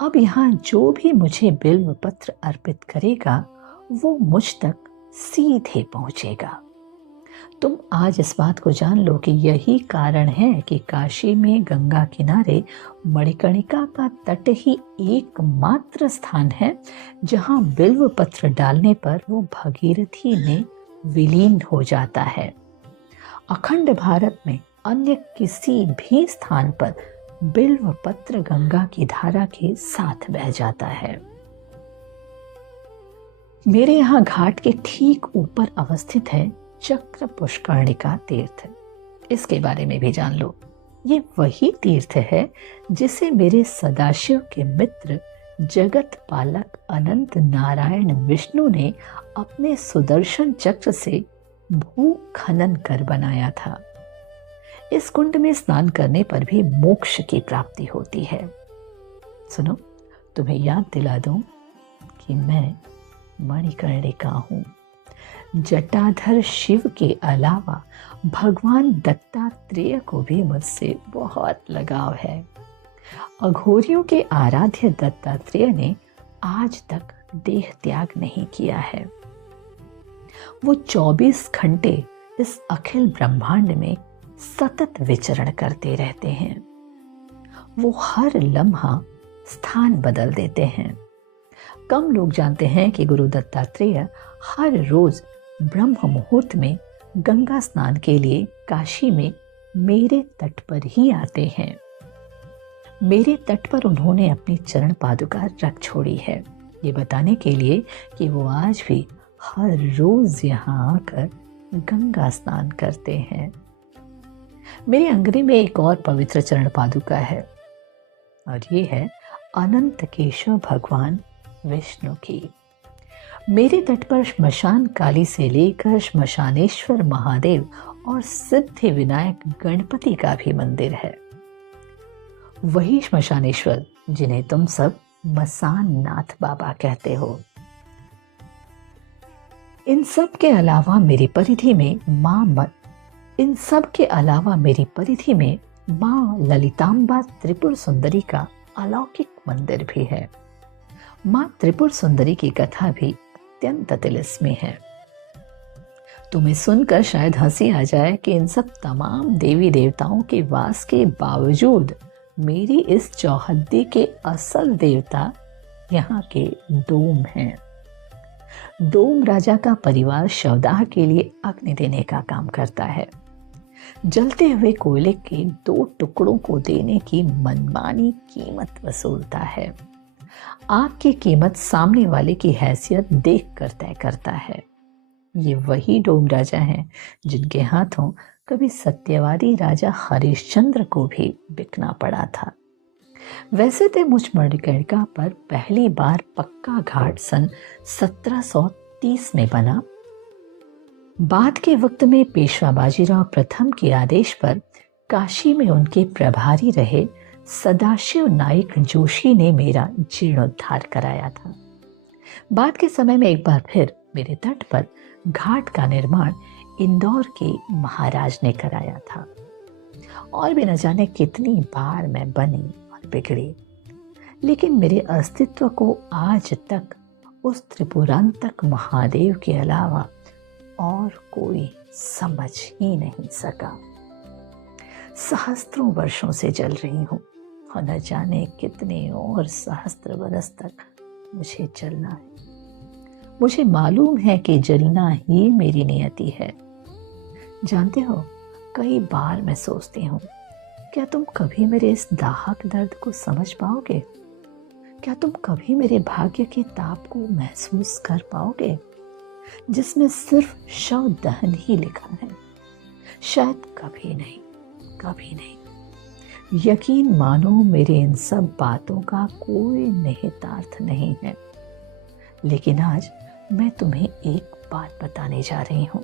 अब यहाँ जो भी मुझे बिल्व पत्र अर्पित करेगा वो मुझ तक सीधे पहुंचेगा। तुम आज इस बात को जान लो कि यही कारण है कि काशी में गंगा किनारे मणिकर्णिका का तट ही एकमात्र स्थान है जहाँ बिल्व पत्र डालने पर वो भगीरथी में विलीन हो जाता है। अखंड भारत में अन्य किसी भी स्थान पर बिल्व पत्र गंगा की धारा के साथ बह जाता है। मेरे यहाँ घाट के ठीक ऊपर अवस्थित है चक्र पुष्करणिका तीर्थ। इसके बारे में भी जान लो। ये वही तीर्थ है जिसे मेरे सदाशिव के मित्र जगत पालक अनंत नारायण विष्णु ने अपने सुदर्शन चक्र से भू खनन कर बनाया था। इस कुंड में स्नान करने पर भी मोक्ष की प्राप्ति होती है। सुनो, तुम्हें याद दिला दूं कि मैं मणिकर्णिका हूँ। जटाधर शिव के अलावा भगवान दत्तात्रेय को भी मुझसे बहुत लगाव है। अघोरियों के आराध्य दत्तात्रेय ने आज तक देह त्याग नहीं किया है। वो 24 घंटे इस अखिल ब्रह्मांड में सतत विचरण करते रहते हैं। वो हर लम्हा स्थान बदल देते हैं। कम लोग जानते हैं कि गुरु दत्तात्रेय हर रोज ब्रह्म मुहूर्त में गंगा स्नान के लिए काशी में मेरे तट पर ही आते हैं। मेरे तट पर उन्होंने अपनी चरण पादुका रख छोड़ी है, ये बताने के लिए कि वो आज भी हर रोज यहाँ आकर गंगा स्नान करते हैं। मेरे अंगने में एक और पवित्र चरण पादुका है और ये है अनंत केशव भगवान विष्णु की। मेरे तट पर श्मशान काली से लेकर श्मशानेश्वर महादेव और सिद्धि विनायक गणपति का भी मंदिर है। वही श्मशानेश्वर जिन्हें तुम सब मसान नाथ बाबा कहते हो। इन सब के अलावा मेरी परिधि में माँ ललितांबा त्रिपुर सुंदरी का अलौकिक मंदिर भी है। माँ त्रिपुर सुंदरी की कथा भी अत्यंत तिलिस्मी है। तुम्हें सुनकर शायद हंसी आ जाए कि इन सब तमाम देवी देवताओं के वास के बावजूद मेरी इस चौहद्दी के असल देवता यहाँ के डोम हैं। डोम राजा का परिवार शवदाह के लिए अग्नि देने का काम करता है। जलते हुए कोयले के 2 टुकड़ों को देने की मनमानी कीमत वसूलता है। आग की कीमत सामने वाले की हैसियत देखकर तय करता है। ये वही डोम राजा हैं जिनके हाथों कभी सत्यवादी राजा हरिश्चंद्र को भी बिकना पड़ा था। वैसे तो मुझ मणिकर्णिका पर पहली बार पक्का घाट सन 1730 में बना। बाद के वक्त में पेशवा बाजीराव प्रथम के आदेश पर काशी में उनके प्रभारी रहे सदाशिव नाइक जोशी ने मेरा जीर्णोद्धार कराया था। बाद के समय में एक बार फिर मेरे तट पर घाट का निर्माण इंदौर के महाराज ने कराया था। और भी न जाने कितनी बार मैं बनी और बिगड़ी, लेकिन मेरे अस्तित्व को आज तक उस त्रिपुरांतक महादेव के अलावा और कोई समझ ही नहीं सका। सहस्त्रों वर्षों से जल रही हूँ और न जाने कितने और सहस्त्र बरस तक मुझे जलना है। मुझे मालूम है कि जलना ही मेरी नियति है। जानते हो, कई बार मैं सोचती हूँ, क्या तुम कभी मेरे इस दाहक दर्द को समझ पाओगे? क्या तुम कभी मेरे भाग्य के ताप को महसूस कर पाओगे, जिसमें सिर्फ शव दहन ही लिखा है? शायद कभी नहीं, कभी नहीं। यकीन मानो मेरे इन सब बातों का कोई निहितार्थ नहीं है, लेकिन आज मैं तुम्हें एक बात बताने जा रही हूँ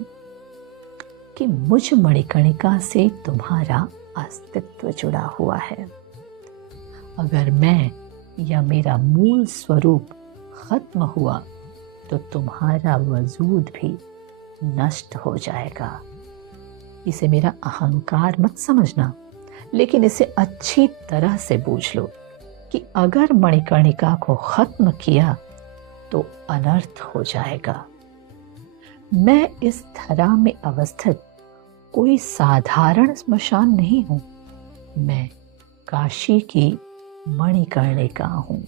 कि मुझ मणिकर्णिका से तुम्हारा अस्तित्व जुड़ा हुआ है। अगर मैं या मेरा मूल स्वरूप खत्म हुआ तो तुम्हारा वजूद भी नष्ट हो जाएगा। इसे मेरा अहंकार मत समझना, लेकिन इसे अच्छी तरह से बूझ लो कि अगर मणिकर्णिका को खत्म किया तो अनर्थ हो जाएगा। मैं इस धरा में अवस्थित कोई साधारण स्मशान नहीं हूं, मैं काशी की मणिकर्णिका हूं।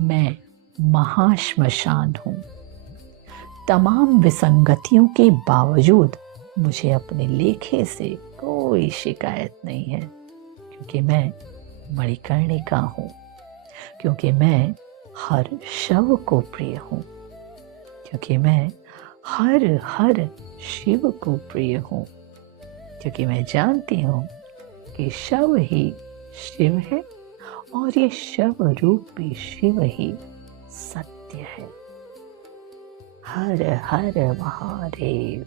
मैं महाश्मशान हूं। तमाम विसंगतियों के बावजूद मुझे अपने लेखे से कोई शिकायत नहीं है, क्योंकि मैं मणिकर्णिका हूं, क्योंकि मैं हर शव को प्रिय हूं, क्योंकि मैं हर हर शिव को प्रिय हूं, क्योंकि मैं जानती हूं कि शव ही शिव है और ये शव रूपी शिव ही सत्य है। हर हर महादेव।